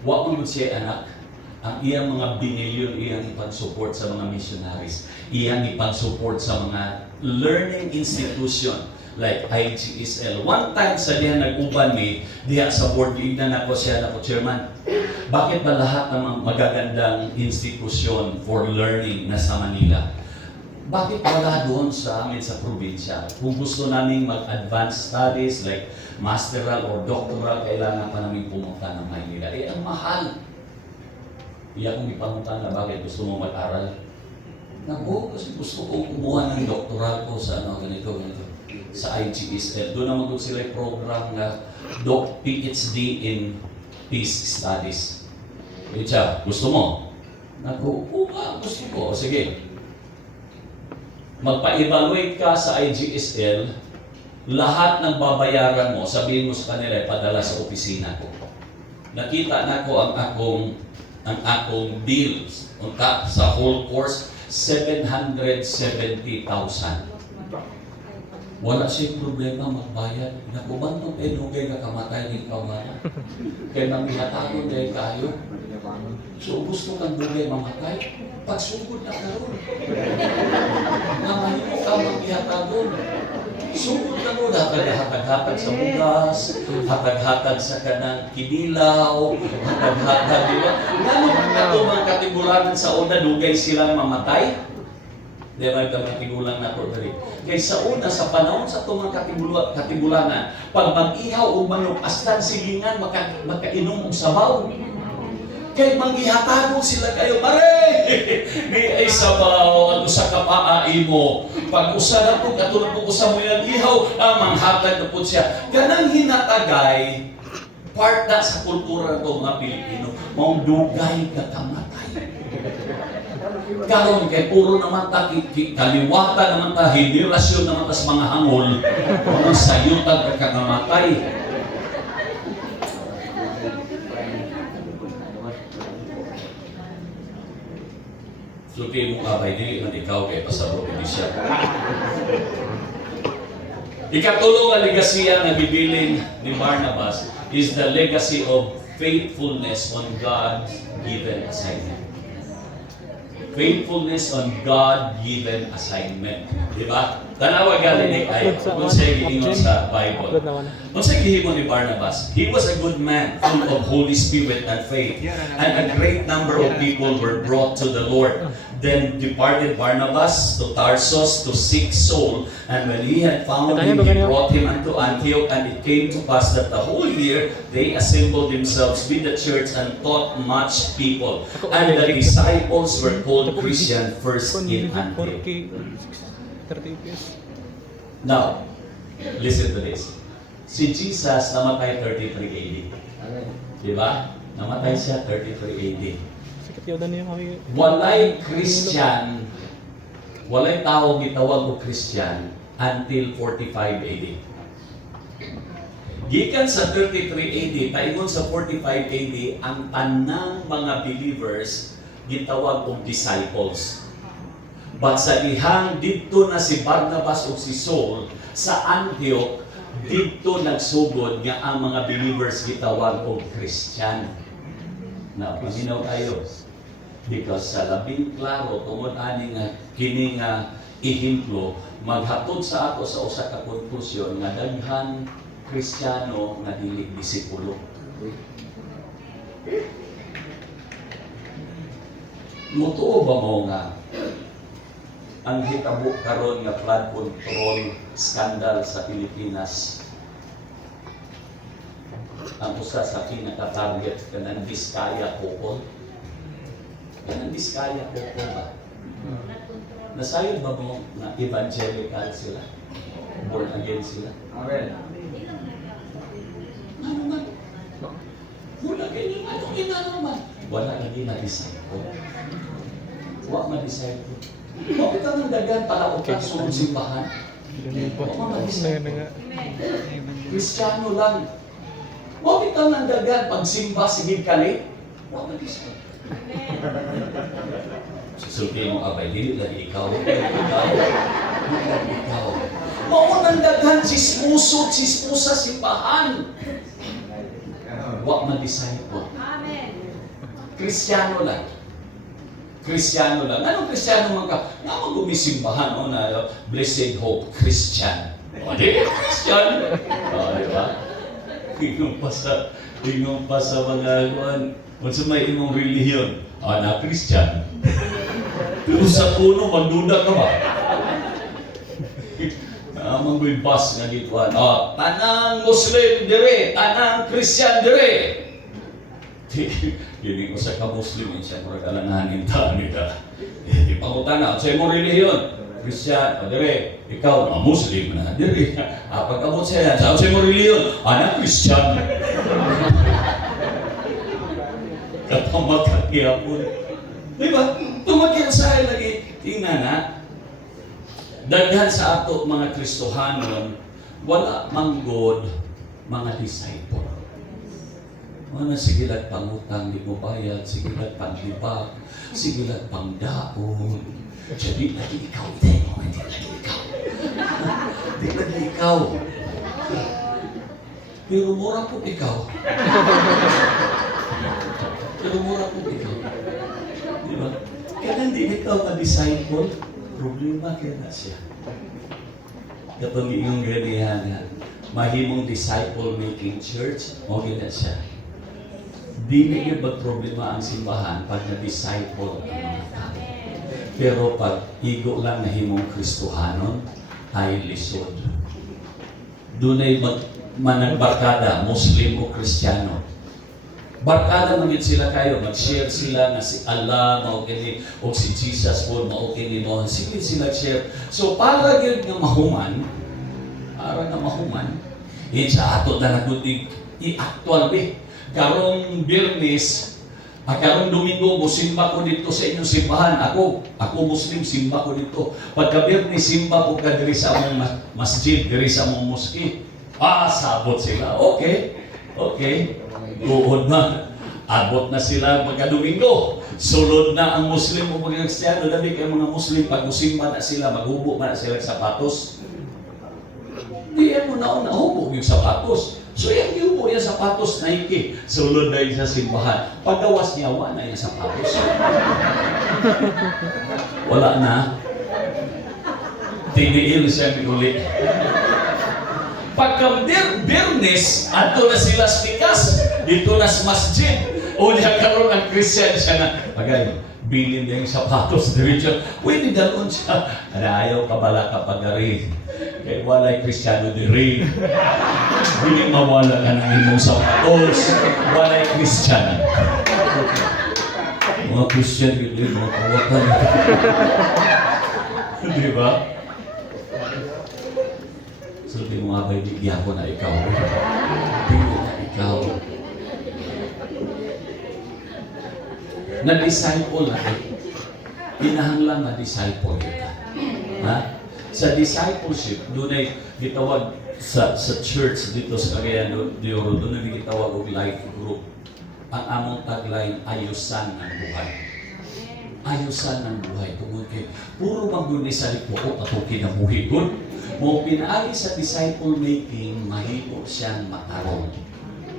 Wa mo siya anak, ang iyang mga binilyon, iyang ipag-support sa mga missionaries, iyang ipag-support sa mga learning institution like IGSL. One time sa diya nag-uban mi, diya sa board, ignan ako siya na po chairman. Bakit ba lahat ng mga magagandang institusyon for learning na sa Manila? Bakit wala doon sa amin sa probinsya? Kung gusto namin mag-advanced studies like masteral or doctoral, kailangan pa namin pumunta ng Manila. Eh, ang mahal. Iya kong ipamunta na bakit gusto mo mag-aral. Naku, kasi gusto ko kumuha ng doctoral ko sa ganito. Sa IGSL. Doon naman doon sila yung program na PhD in Peace Studies. Siya, gusto mo? Naku, gusto ko. Sige. Magpa-evaluate ka sa IGSL, lahat ng babayaran mo, sabihin mo sa kanila, padala sa opisina ko. Nakita na ko ang akong bills sa whole course, 770,000. Wala siyang problema magbayad. Nakuman mo, nugay ka kamatay ng kamara. Kaya namihatagon dahil kayo. So gusto kang dugay mamatay, pagsugod na karoon. Namahimo ka mamihatagon. Sugod na mo, hatag-hatag sa bugas, hatag-hatag sa kanang kinilaw, hatag-hatag, di ba? Gano'n na ito mga katigulanan sa una, dugay silang mamatay? Di ba ito mga tigulang na ito dali? Kaya sa una, sa panahon sa ito mga katibulanan, pag mag-ihaw o manok, astan silingan, makainom o sabaw. Kaya manghihatago sila kayo, pare! Ni ay sabaw, sa kapaai mo. Pag usa na po, katulad po usa mo yung ihaw, manghatag na po siya. Ganang hinatagay, part na sa kultura ng mga Pilipino, maong dugay ka kamatay. Karon kay puro naman ta kaliwata naman ta henerasyon naman ta sa mga hangol mga sayutan ka kagamatay. Suti mo ka bay dili man ikaw kay pasabot ni siya. Ikatulong ang legasiya na bibilin ni Barnabas is the legacy of faithfulness on God's given assignment. Faithfulness on God-given assignment. Diba? Tanawa galing ni Ay, kung siya gilingon sa Bible. Kung siya gihimo ni Barnabas, he was a good man, full of Holy Spirit and faith. And a great number of people were brought to the Lord. Then departed Barnabas to Tarsus to seek Saul. And when he had found him, he brought him unto Antioch. And it came to pass that the whole year they assembled themselves with the church and taught much people. And the disciples were called Christian first in Antioch. Now, listen to this. Si Jesus namatay 33 AD. Diba? Namatay siya 33 AD. Walay Christian, walay tao gitawag o Christian until 45 AD. Gikan sa 33 AD, paingon sa 45 AD, ang tanang mga believers gitawag og disciples. But sa ihang dito na si Barnabas o si Saul sa Antioch, dito nagsugod nga ang mga believers gitawag og Christian. Now, paminaw tayo. Because sa labing klaro, tungod ani nga kini nga ihemplo, maghatod sa ato sa usa ka konklusyon nga daghan Kristiyano nga dili disipulo. Mutuo ba mo nga ang hitabo karon nga flood control scandal sa Pilipinas ang usa sa pinaka-target kanang Diskaya Popol? Kanang Diskaya Popol ba? Nasayon ba mo na evangelical sila? Born again sila? Amen. Ano man? Mula ganyan, anong inano man? Wala lagi na disciple. Wala ma-disciple. Bakit ka nang dagan para utak sunod simbahan? Kristiyano lang. Bakit ka nang dagan pagsimba sige kali? Wala ma-disciple. Susulti mo abay, hindi lagi ikaw. Hindi lagi ikaw. Maunang dagan, sismuso, sismusa simbahan. Wag ma-disciple. Kristiyano lang. Kristiyano lang. Anong Kristiyano man ka? Nga mag-umisimbahan o na Blessed Hope Christian. O, di ka Christian. O, di ba? Tingong pa sa mga kuwan. Kung sa may imong relihiyon, na Christian. Pero sa puno, magduda ka ba? Manggoy bus nga gituan. Tanang Muslim dire, tanang Christian dire. Yun ko sa ka-Muslim, siya mura kalanganin ta nila. Di pangutan na, sa imong relihiyon, Christian, dire, ikaw, Muslim na, dire. Pagkabot siya, sa imong relihiyon, na Christian. Kapamakat kaya po. Di ba? Tumakyan sa lagi, tingnan na, daghan sa ato mga Kristohanon, wala manggod mga disciple. Mga sigilat pangutang, di mo bayad, sigilat panglibak, sigilat pangdaon. Di lagi ikaw, hindi lagi ikaw. Di lagi ikaw. Pero mura po ikaw. Pero mura po ikaw. Di ba? Kaya hindi ikaw ka-disciple, problema kaya na siya. Kapag iyong ganihan nga, mahimong disciple-making church, okay na siya. Di na yun problema ang simbahan pag na-disciple ang mga tao. Pero pag igo lang na himong Kristohanon, ay lisod. Doon ay managbarkada, Muslim o Kristiyano. Barkada man yun sila kayo, mag-share sila na si Allah, maukini, o si Jesus po, maukini mo, sige sila share. So, para yun nga mahuman, sa ato na nagutig, i-actual be. Karong Birnis, karong Domingo, musimba ko dito sa inyong simbahan. Ako Muslim, simba ko dito. Pagka Birnis, simba ko ka diri sa among masjid, diri sa among moski. Sabot sila. Okay. Tuod na. Abot na sila pagka-Domingo. Sulod na ang Muslim o mga Kristiyano. Dabi kayo mga Muslim, pag musimba na sila, maghubo na sila sapatos. Hindi yan mo nahubo yung sapatos. So yan yung hubo yung sapatos, Nike. Sulod na yung sa simbahan. Paggawas niya, wala na yung sapatos. Wala na. Tiniil siya ulit. Pagka Birnes, ato na sila spikas, dito na sa masjid. O niya karoon ang Christian siya na, pagay, bilin na yung sapatos, diretso. Pwede dalon siya. Ayaw ka bala kapag rin. Kaya wala'y Kristiyano diri. Hindi mawala ka ng imong sapatos. Wala'y Kristiyano. Mga Christian, hindi mga kawatan. Di ba? So, di mo nga ba ibigyan ko na ikaw? Hindi na ikaw. Na-disciple na inahanglang na disciple kita. Ha? Sa discipleship, doon ay gitawag sa church dito sa Cagayan de Oro, doon ay gitawag og life group. Ang among tagline, ayusan ng buhay. Ayusan ng buhay. Tungod kay puro maguni sa lipo at kinabuhi good. Mo pinaagi sa disciple making, mahimo siyang makaroon.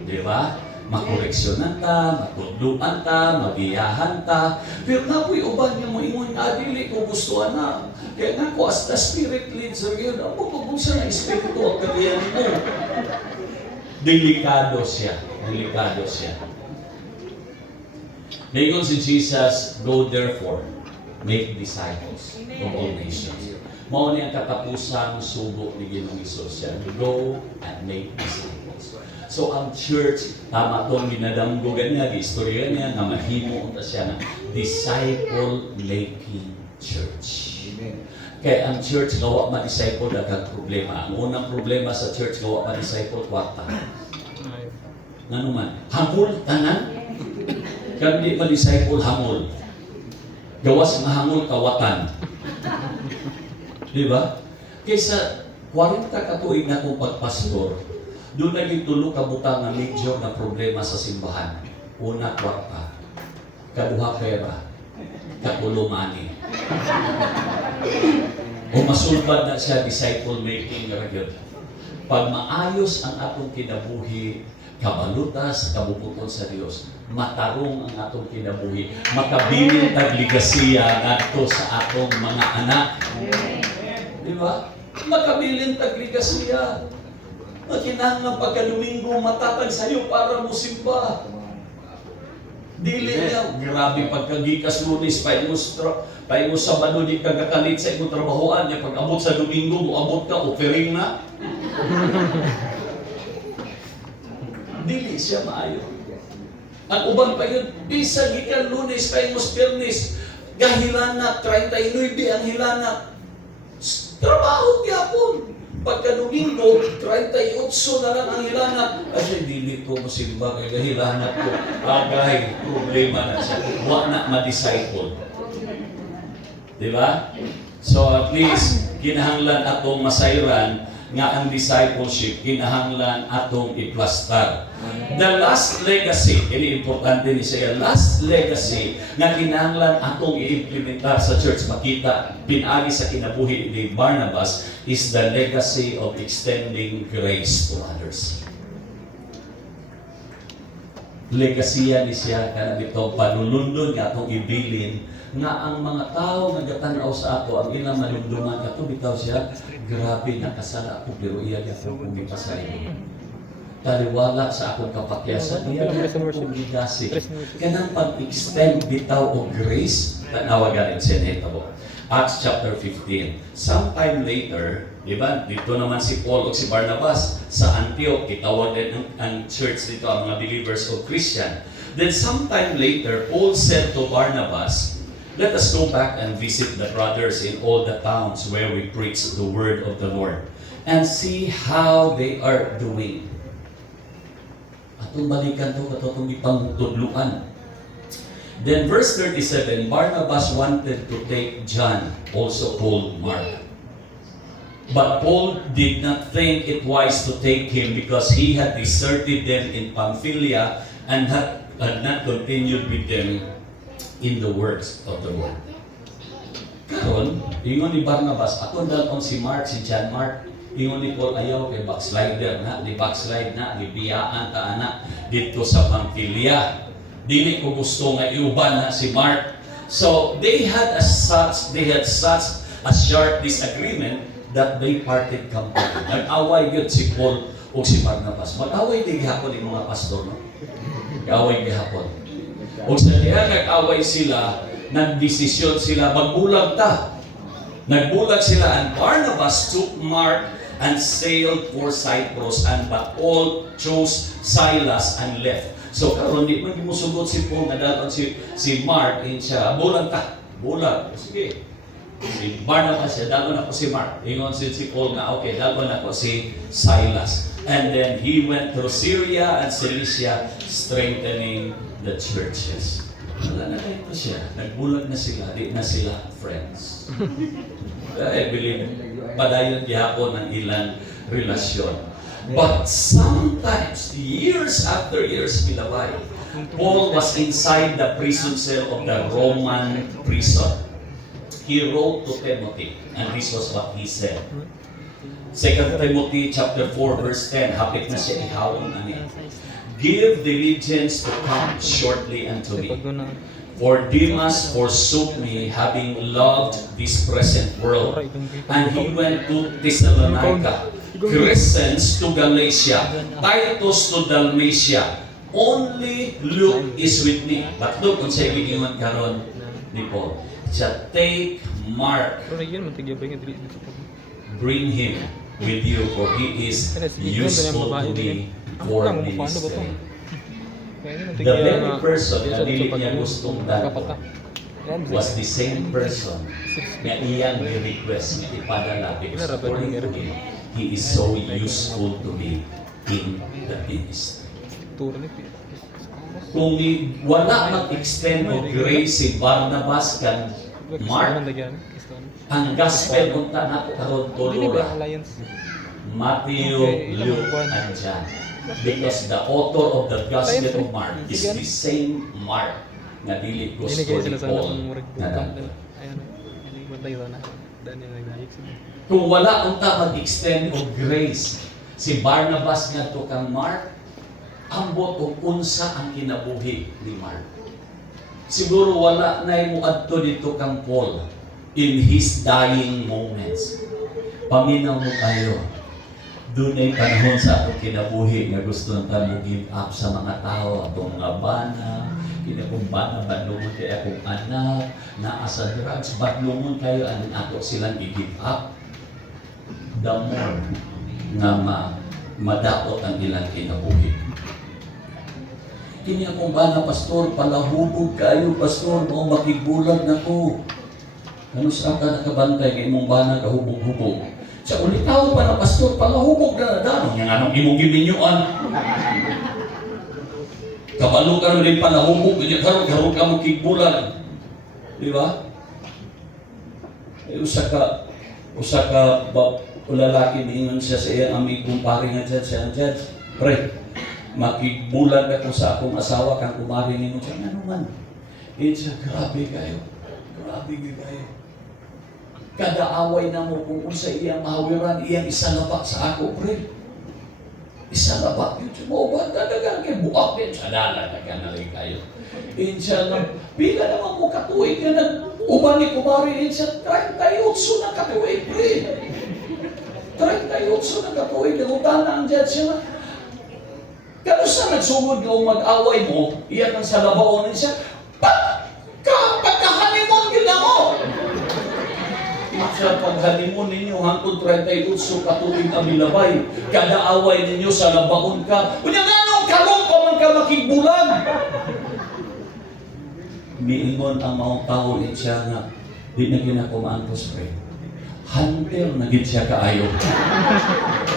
Di ba? Makoreksyonan ta, matudluan ta, magiyahan ta. Pero napoy uban niya mo ingon nga dili ko gustuhan na. Kaya nga ko as the spirit leads her yun, ang mapagbusa na espiritu ang kagayan mo. Delikado siya. Ngayon si Jesus, go therefore, make disciples of all nations. Mao ni ang katapusang sugo ni Ginoong Hesus siya. Go and make disciples. So ang church, tama itong ginadamgogan niya, istorya niya, na mahimo unta siya ng disciple-making church. Kaya ang church, gawa ma-disciple, daghang problema. Ang unang problema sa church, gawa ma-disciple, kwarta. Nga naman, hamul, tanan. Kaya hindi ma-disciple, hamul. Gawas nga hamul, kawatan. Di ba? Kaysa 40 katuig na kong pagpastor, doon naging tulo kabutang na major na problema sa simbahan. Una, kwarta. Kaduha, pera. Katulo, money. O masulbad na siya, disciple-making ragod. Pag maayos ang atong kinabuhi, kabalutas, kabubuton sa Dios, matarong ang atong kinabuhi, makabilin tagligasiya ngadto sa atong mga anak. Di ba? Makabilin tagligasiya. Makinahanglan pagka-Domingo matatag sa'yo para mo simba. Dili niya, grabe pagkagikas Lunes, paimo Sabado, di kagakalit sa imong trabahoan, niya pag-abot sa Domingo, muabot ka, offering na. Dili siya maayo. Ang uban pa yun, bisag ikan Lunes, paimo Biyernes, gahilana, 39 ang hilana. Trabaho gyapon. Pagka Domingo, 38 na lang ang hilana. Kasi dili ko masimba kay gahilana ko. Agay, problema na siya. Wa na ma-disciple. Di ba? So at least, kinahanglan atong masayran nga ang discipleship, kinahanglan atong iplastar. The last legacy, ini importante ni siya, last legacy nga kinahanglan atong i-implementar sa church, makita, pinagi sa kinabuhi ni Barnabas, is the legacy of extending grace to others. Legasiya ni siya, kanang itong panulundon nga atong ibilin, nga ang mga tao nga gatanaw sa ako, ang ilang malumduman kato, bitaw siya, grabe, nakasala ako, pero iya ako kumipasay. Taliwala sa akong kapakyasan, iya ako kumigasi. Kanang pag-extend bitaw o grace, tanawagan ang senetabo. Acts chapter 15. Sometime later, di ba, dito naman si Paul o si Barnabas sa Antioch, itawag din ang church dito, ang mga believers o Christian. Then sometime later, Paul said to Barnabas, let us go back and visit the brothers in all the towns where we preach the word of the Lord and see how they are doing. Atong balikan to, atong ipangtudluan. Then verse 37, Barnabas wanted to take John, also called Mark. But Paul did not think it wise to take him because he had deserted them in Pamphylia and had not continued with them in the works of the Lord. Karon, ingon ni Barnabas, atong dalon si Mark, si John Mark, ingon ni Paul, ayaw kay backslider na, di backslide na, di biyaan ta anak dito sa Pamphylia. Dili ko gusto nga iuban na si Mark. So they had such a sharp disagreement that they parted company. Nag-away yun si Paul o si Barnabas. Mag-away din gihapon yung mga pastor, no? Nag-away gihapon. O sa diha nag-away sila, nagdesisyon sila, magbulag ta. Nagbulag sila, and Barnabas took Mark and sailed for Cyprus, and but Paul chose Silas and left. So karon di man mo sugod si Paul nga dapat si Mark in siya bulag ta. Bulag. Sige. Si Barnabas siya dapat ako si Mark. Ingon si Paul nga okay, dapat ako si Silas. And then he went through Syria and Cilicia strengthening the churches. Wala na ito siya. Nagbulag na sila. Di na sila friends. I believe padayon gihapon ang ilang relasyon. But sometimes, years after years pilabay, Paul was inside the prison cell of the Roman prison. He wrote to Timothy, and this was what he said. 2 Timothy chapter 4 verse 10, hapit na siya ihawon ani. Give diligence to come shortly unto me. For Demas forsook me, having loved this present world, and he went to Thessalonica. Crescens to Galatia, Titus to Dalmatia. only Luke is with me. But look, kung siya gigingon karon ni Paul. Siya, take Mark, Pero nagyan man tigya ba nga dili dito. bring him with you, for he is useful to me for ministry. The very person na dili niya gustong dako was the same person na iyang request na ipadala because according to him, he is so useful to me in the ministry. Kung wala mag-extend o grace si Barnabas kan Mark, ang gospel unta nato karon tulora Matthew, Luke, and John. Because the author of the Gospel of Mark is the same Mark na dili gusto ni Paul na dato. Kung wala unta mag-extend o grace si Barnabas ngadto kang Mark, ambot og unsa ang kinabuhi ni Mark. Siguro wala na mo adto dito kang Paul in his dying moments. Paminaw mo kayo. Doon ay panahon sa atong kinabuhi nga gusto natin mo give up sa mga tao, atong mga bana, kinakong bana, badlungon kayo akong anak, naa sa drugs, badlungon kayo, anong ato silang i-give up. The more na madaot ang ilang kinabuhi. Kini akong bana, pastor, palahubog kayo, pastor, mo makibulag na ko. Ano sa ka nakabantay kay imong bana kahubog-hubog? Sa ulitaw pa na pastor, palahubog na nadano. Yang anong imong giminyuan. Kabalo ka rin palahubog, karon ka mo kigbulan. Di ba? Usa ka lalaki niingon siya sa iyang aming kumpare nga dyan siya dyan. Pre, makigbulan ako sa akong asawa kang kumari ninyo siya. Ano man? Siya, grabe kayo. Grabe kayo. Kada away na mo kung sa iyang mahawiran, iyang isalaba sa ako, pre. Isalaba. Yun siya mo ba? Talagang buak din siya. Nalagay kayo. Siya lang, pila naman mo katuwig ka nag-uban ni kumari. Siya, 38 na katuwig, pre. 38 na katuwig. Nagutana ang dyan siya. Kano sa nagsugod ka mag-away mo, iyan ang salabaonin siya, pagkahanimon yun na mo! Siya paghanimon ninyo, hangtod 38 katuwing na milabay, kada away ninyo sa labaon ka, kunya nga nung kalong pa man ka makigbulan! Miingon ang mga tao din siya nga, di na kinakumaan ko sa hunter na gid siya kaayo.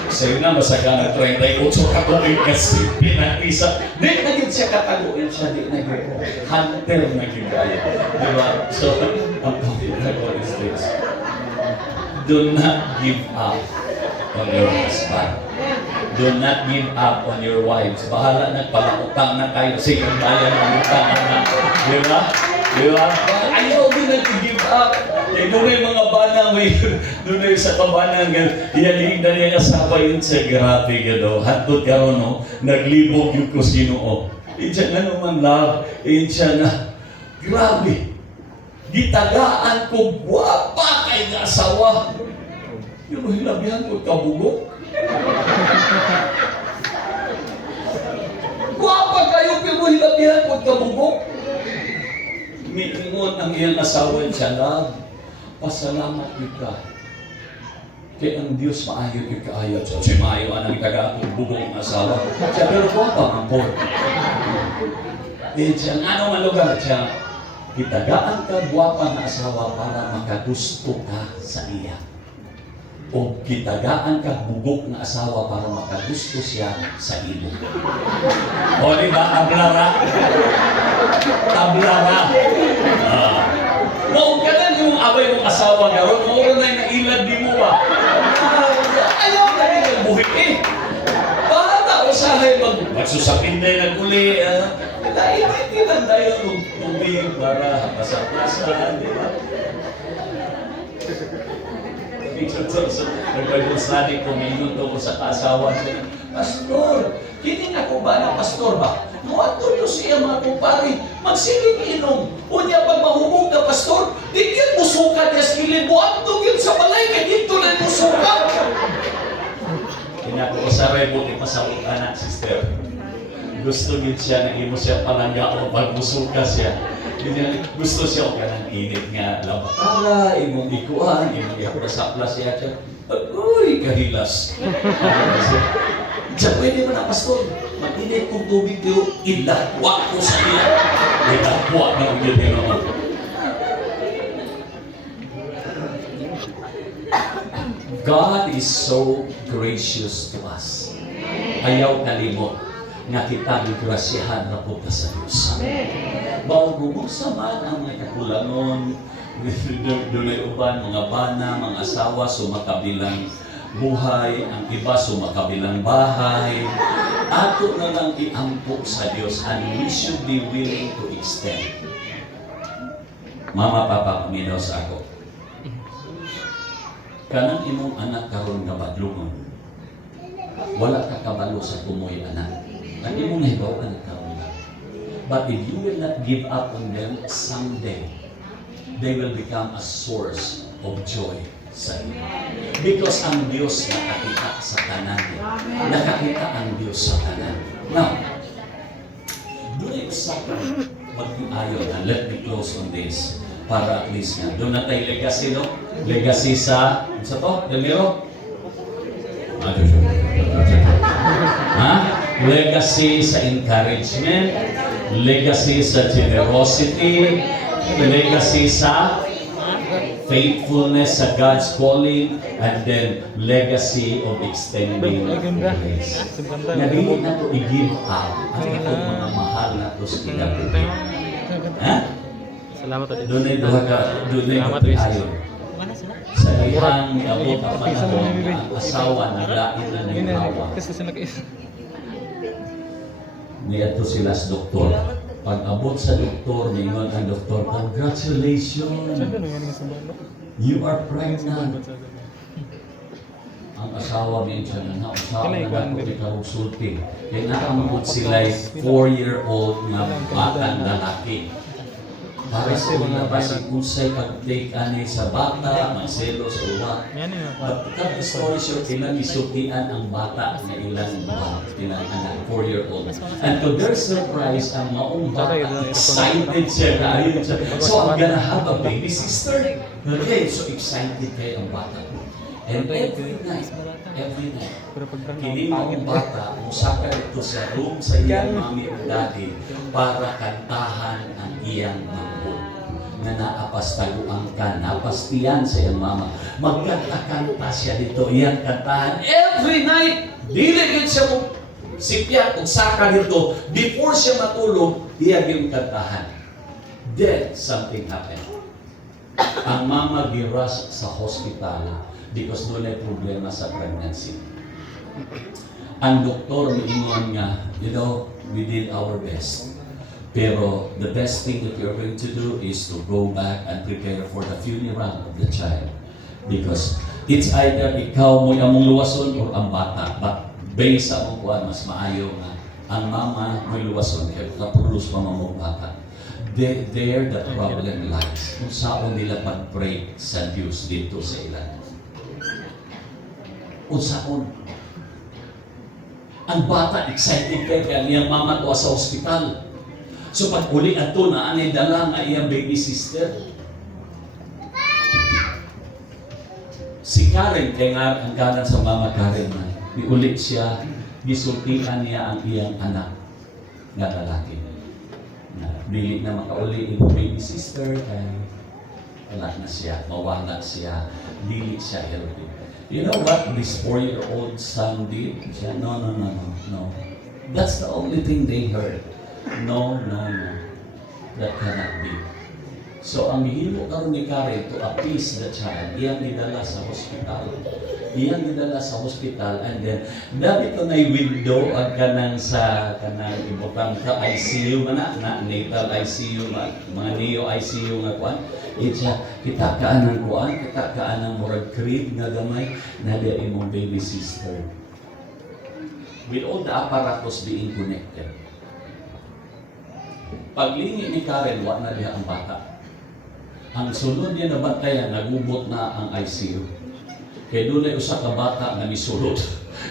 Sa'yo na masagana 38 katuwing kasi pinag-isa. Di na gid siya kataguin siya, di na gid. Hunter na gid kaayo. Diba? So, ang pagkakagawa is this. Do not give up on your husband. Do not give up on your wives. Bahala na, palautang na kayo. Sige, bayan ang utang na. Diba? Diba? Ayaw din nag-give up. Eh, doon yung mga banang may, doon yung sa kabanang, iyalig na niya asawa yun sa grabe gano. Hantod ka ron, no? Naglibog yung kusino, oh. Siya nga naman love, siya na, grabe. Gitagaan ko, guwapa kay na asawa. Yung hinabihan ko, kabugok. Guwapa kayo, pero hinabihan ko, kabugok. Miingon ang iyang asawa siya, love. Pasalamat kita. Kaya ang Diyos maayo yung kaayat siya. Si maayo ang taga-atong bugong asawa. Siya, pero kung pa ang Paul. Siya, ano man lugar siya, itagaan ka guwapa na asawa para makagusto ka sa iya. O kitagaan ka bugok na asawa para makagusto siya sa ilo. O diba, tablara? Tablara. Noong ka na yung abay mong asawa garon, noong na nailad di mo ba? Ayaw na rin ang buhit eh. Bata, usahay magsusapin na yung nag-uli. Naimitinan tayo ng tubig para pasap-pasan, di ba? Nagpag-usali ko minuto ko sa kasawa siya. Pastor, kini nga ko ba na pastor ba? Muato nyo siya mga kumpari, magsiling inom. Unya pag mahubog na pastor, di yun musuka niya sa kilid. Muato yun sa balay, kaya dito na musuka. Kina ko sa rebo, di masawit anak, sister. gusto din siya na imo siya palangga o pagmusuka siya. Gusto siya o kanang init nga labatara, imong ikuan, imong ihaplas-haplas siya. Uy, kahilas. Diyan pwede mo na, pastor. Mag-init kong tubig niyo, ilakwa ko sa iya. Ilakwa na ko yun naman. God is so gracious to us. Ayaw kalimot nga kita migrasyahan na punta sa Diyos. Bago buksa man ang mga kakulangon, doon ay uban, mga bana, mga asawa, sumakabilang buhay, ang iba sumakabilang bahay. Ato na lang iampo sa Diyos and we should be willing to extend. Mama, Papa, paminaw sa ako. Kanang imong anak karon nga badlungon. Wala ka kabalo sa tumoy anak. Ang imong nahibawan karon. But if you will not give up on them, someday they will become a source of joy sa iyo. Because ang Diyos nakakita sa tanan. Nakakita ang Diyos sa tanan. Now, doon ay usapin mag-ayon na let me close on this para at least nga. Doon na tayo legacy, no? Legacy sa to? Delmiro? Ha? Legacy sa encouragement, legacy sa generosity, legacy sa faithfulness sa God's calling, and then legacy of extending grace. Nagiging na ito i-give up ang itong mga mahal na ito sa kinabuhi. Ha? Salamat ulit. Doon ay ayon. Sa ihang abot ang panahon, ang asawa naglain na ng hawa. Niyato sila sa doktor. Pag abot sa doktor, ningon ang doktor, congratulations! You are pregnant. Ang asawa minsan na usawa na ako ikarugsulti. Kaya naamot sila 4-year-old na batang lalaki. Para sa una ba si Usay pag-take ani sa bata, magselos o what. But cut the story short, ilang isultian ang bata na ilang ilang anak, 4-year-old. And to their surprise, ang maong bata, excited siya, kaayon siya. So I'm gonna have a baby sister. Okay, so excited kayo ang bata. And every night, kini ang bata, musaka ito sa room sa iyang mami o daddy para kantahan ang iyang mambo na naapastaguan ka, napastiyan sa iyang mama. Magkanta-kanta siya dito, iyang kantahan every night. Diligid siya mo sipya kung saka dito. Before siya matulog, iyang yung kantahan. Then, something happened. Ang mama girush sa hospital because doon ay problema sa pregnancy. Ang doktor niingon nga, we did our best. Pero the best thing that you're going to do is to go back and prepare for the funeral of the child. Because it's either ikaw mo among luwason or ang bata. But based sa among kuwan, mas maayo nga ang mama mo luwason kaya kapulus pa mamong bata. There the problem lies. Kung saan nila pag-pray sa Diyos dito sa ilan. Unsaon. Ang bata excited kaya niyang mama to sa ospital. So pag uli ato na anay dala nga iyang baby sister. Si Karen kaya nga ang kanan sa mama Karen man. Iulit siya, gisultian niya ang iyang anak nga lalaki. Dili na makauli yung baby sister kay wala na siya, mawala siya, dili siya healthy. You know what this 4-year-old son did? Siya, no. That's the only thing they heard. No. That cannot be. So, ang hihimo karon ni Karen to appease the child, iyang nidala sa hospital. And then, dapat ito na window ang kanang sa kanang ibutang ka ICU na natal ICU, mga neo ICU nga kuan. Itya, kita kaan ng kuan, kita kaan ng murag crib nga gamay, na dia imong baby sister. With all the apparatus being connected. Paglingi ni Karen, wa na diha ang bata. Ang sunod niya na bantayan, nagubot na ang ICU. Kaya doon ay usa ka bata na misulot.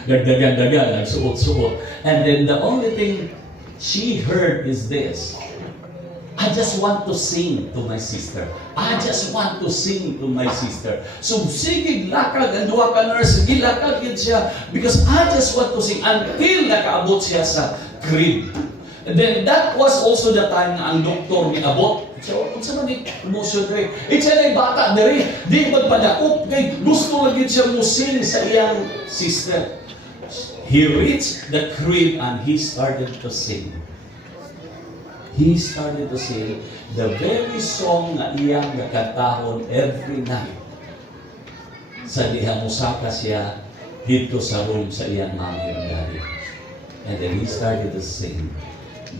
Dagdagan, nagsuot-suot. And then the only thing she heard is this: I just want to sing to my sister. I just want to sing to my sister. So, sige, lakad, ang duha ka nurse, sige, lakad yun siya. Because I just want to sing until nakaabot siya sa crib. And then, that was also the time na ang doktor ni abot. So, kung saan man emotion kay, siya na yung bata, di magpadakop, kay gusto lang yun siya musing sa iyang sister. He reached the crib and he started to sing. He started to sing the very song na iyang nakantahon every night. Sa dihang musaka siya dito sa room sa iyang mommy and daddy. And then he started to sing,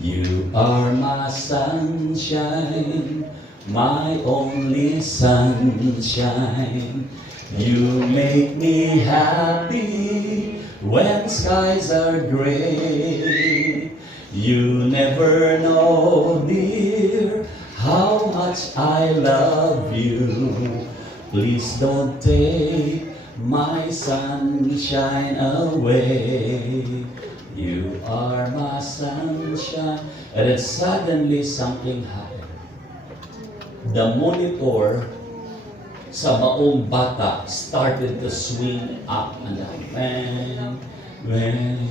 "You are my sunshine, my only sunshine. You make me happy when skies are gray. You never know, dear, how much I love you. Please don't take my sunshine away. You are my sunshine." And then suddenly something happened. The monitor sa maong bata started to swing up and down. Bang, bang,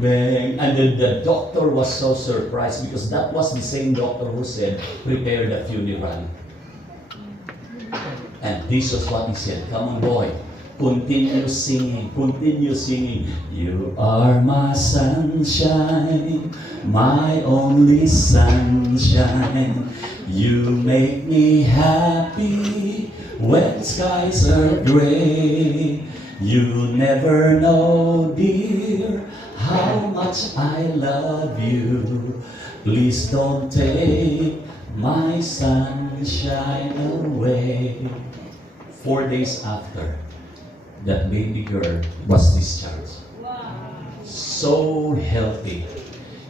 bang. And then the doctor was so surprised because that was the same doctor who said, "Prepare the funeral." And this was what he said: "Come on, boy. Continue singing. Continue singing. You are my sunshine, my only sunshine. You make me happy when skies are gray. You never know, dear, how much I love you. Please don't take my sunshine away." 4 days after, that baby girl was discharged. So healthy.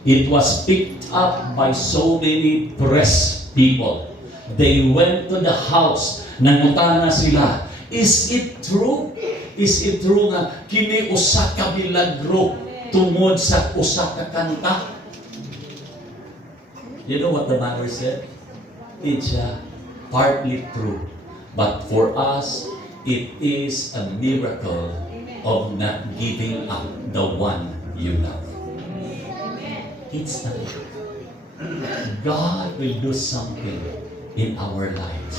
It was picked up by so many press people. They went to the house. Nangutana sila, "Is it true? Is it true nga kini usa ka milagro tungod sa usa ka kanta?" You know what the mother said? It's partly true. But for us, it is a miracle of not giving up the one you love. It's a God will do something in our lives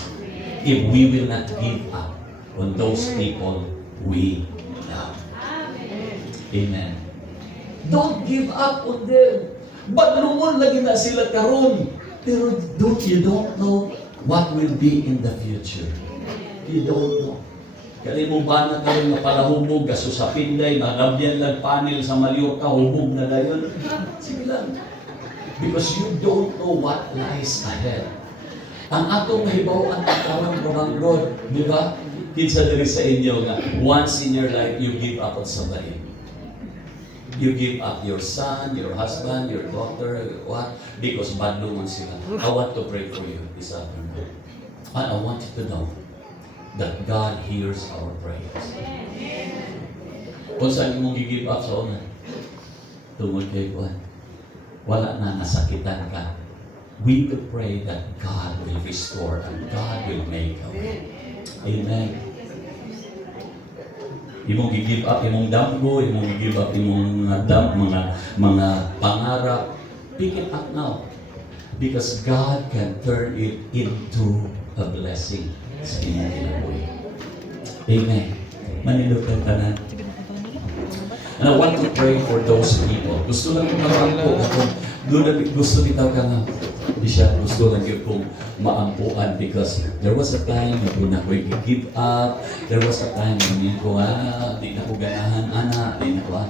if we will not give up on those people we love. Amen. Don't give up on them. Badlungon lagi na sila karon. Pero you don't know what will be in the future. You don't know. Kali mo ba na kayo mapalahubog, kaso sa pinday, malabyan lang panel sa Mallorca, hubog na dayon. Sige lang. Because you don't know what lies ahead. Ang atong mahibawan ang karang Road, di ba? Kinsa diri sa inyo nga, once in your life, you give up on somebody. You give up your son, your husband, your daughter, what? Because badlungan sila. I want to pray for you this afternoon. And I want you to know that God hears our prayers. Kung saan mong i-give up sa una, tungod kay Juan, wala na, nasakitan ka. We could pray that God will restore and God will make a way. Amen. Imong i-give up imong damgo, imong i-give up imong mga pangarap, pick it up now. Because God can turn it into a blessing sa inyong kinabuhi. Amen. Manindot ang tanan. And I want to pray for those people. Gusto lang kong marampo. Gusto bitaw ka nga. Hindi siya gusto lang yun kong maampuan because there was a time na kung ako'y give up. There was a time na hindi ko, di na ko ganahan, di na ko,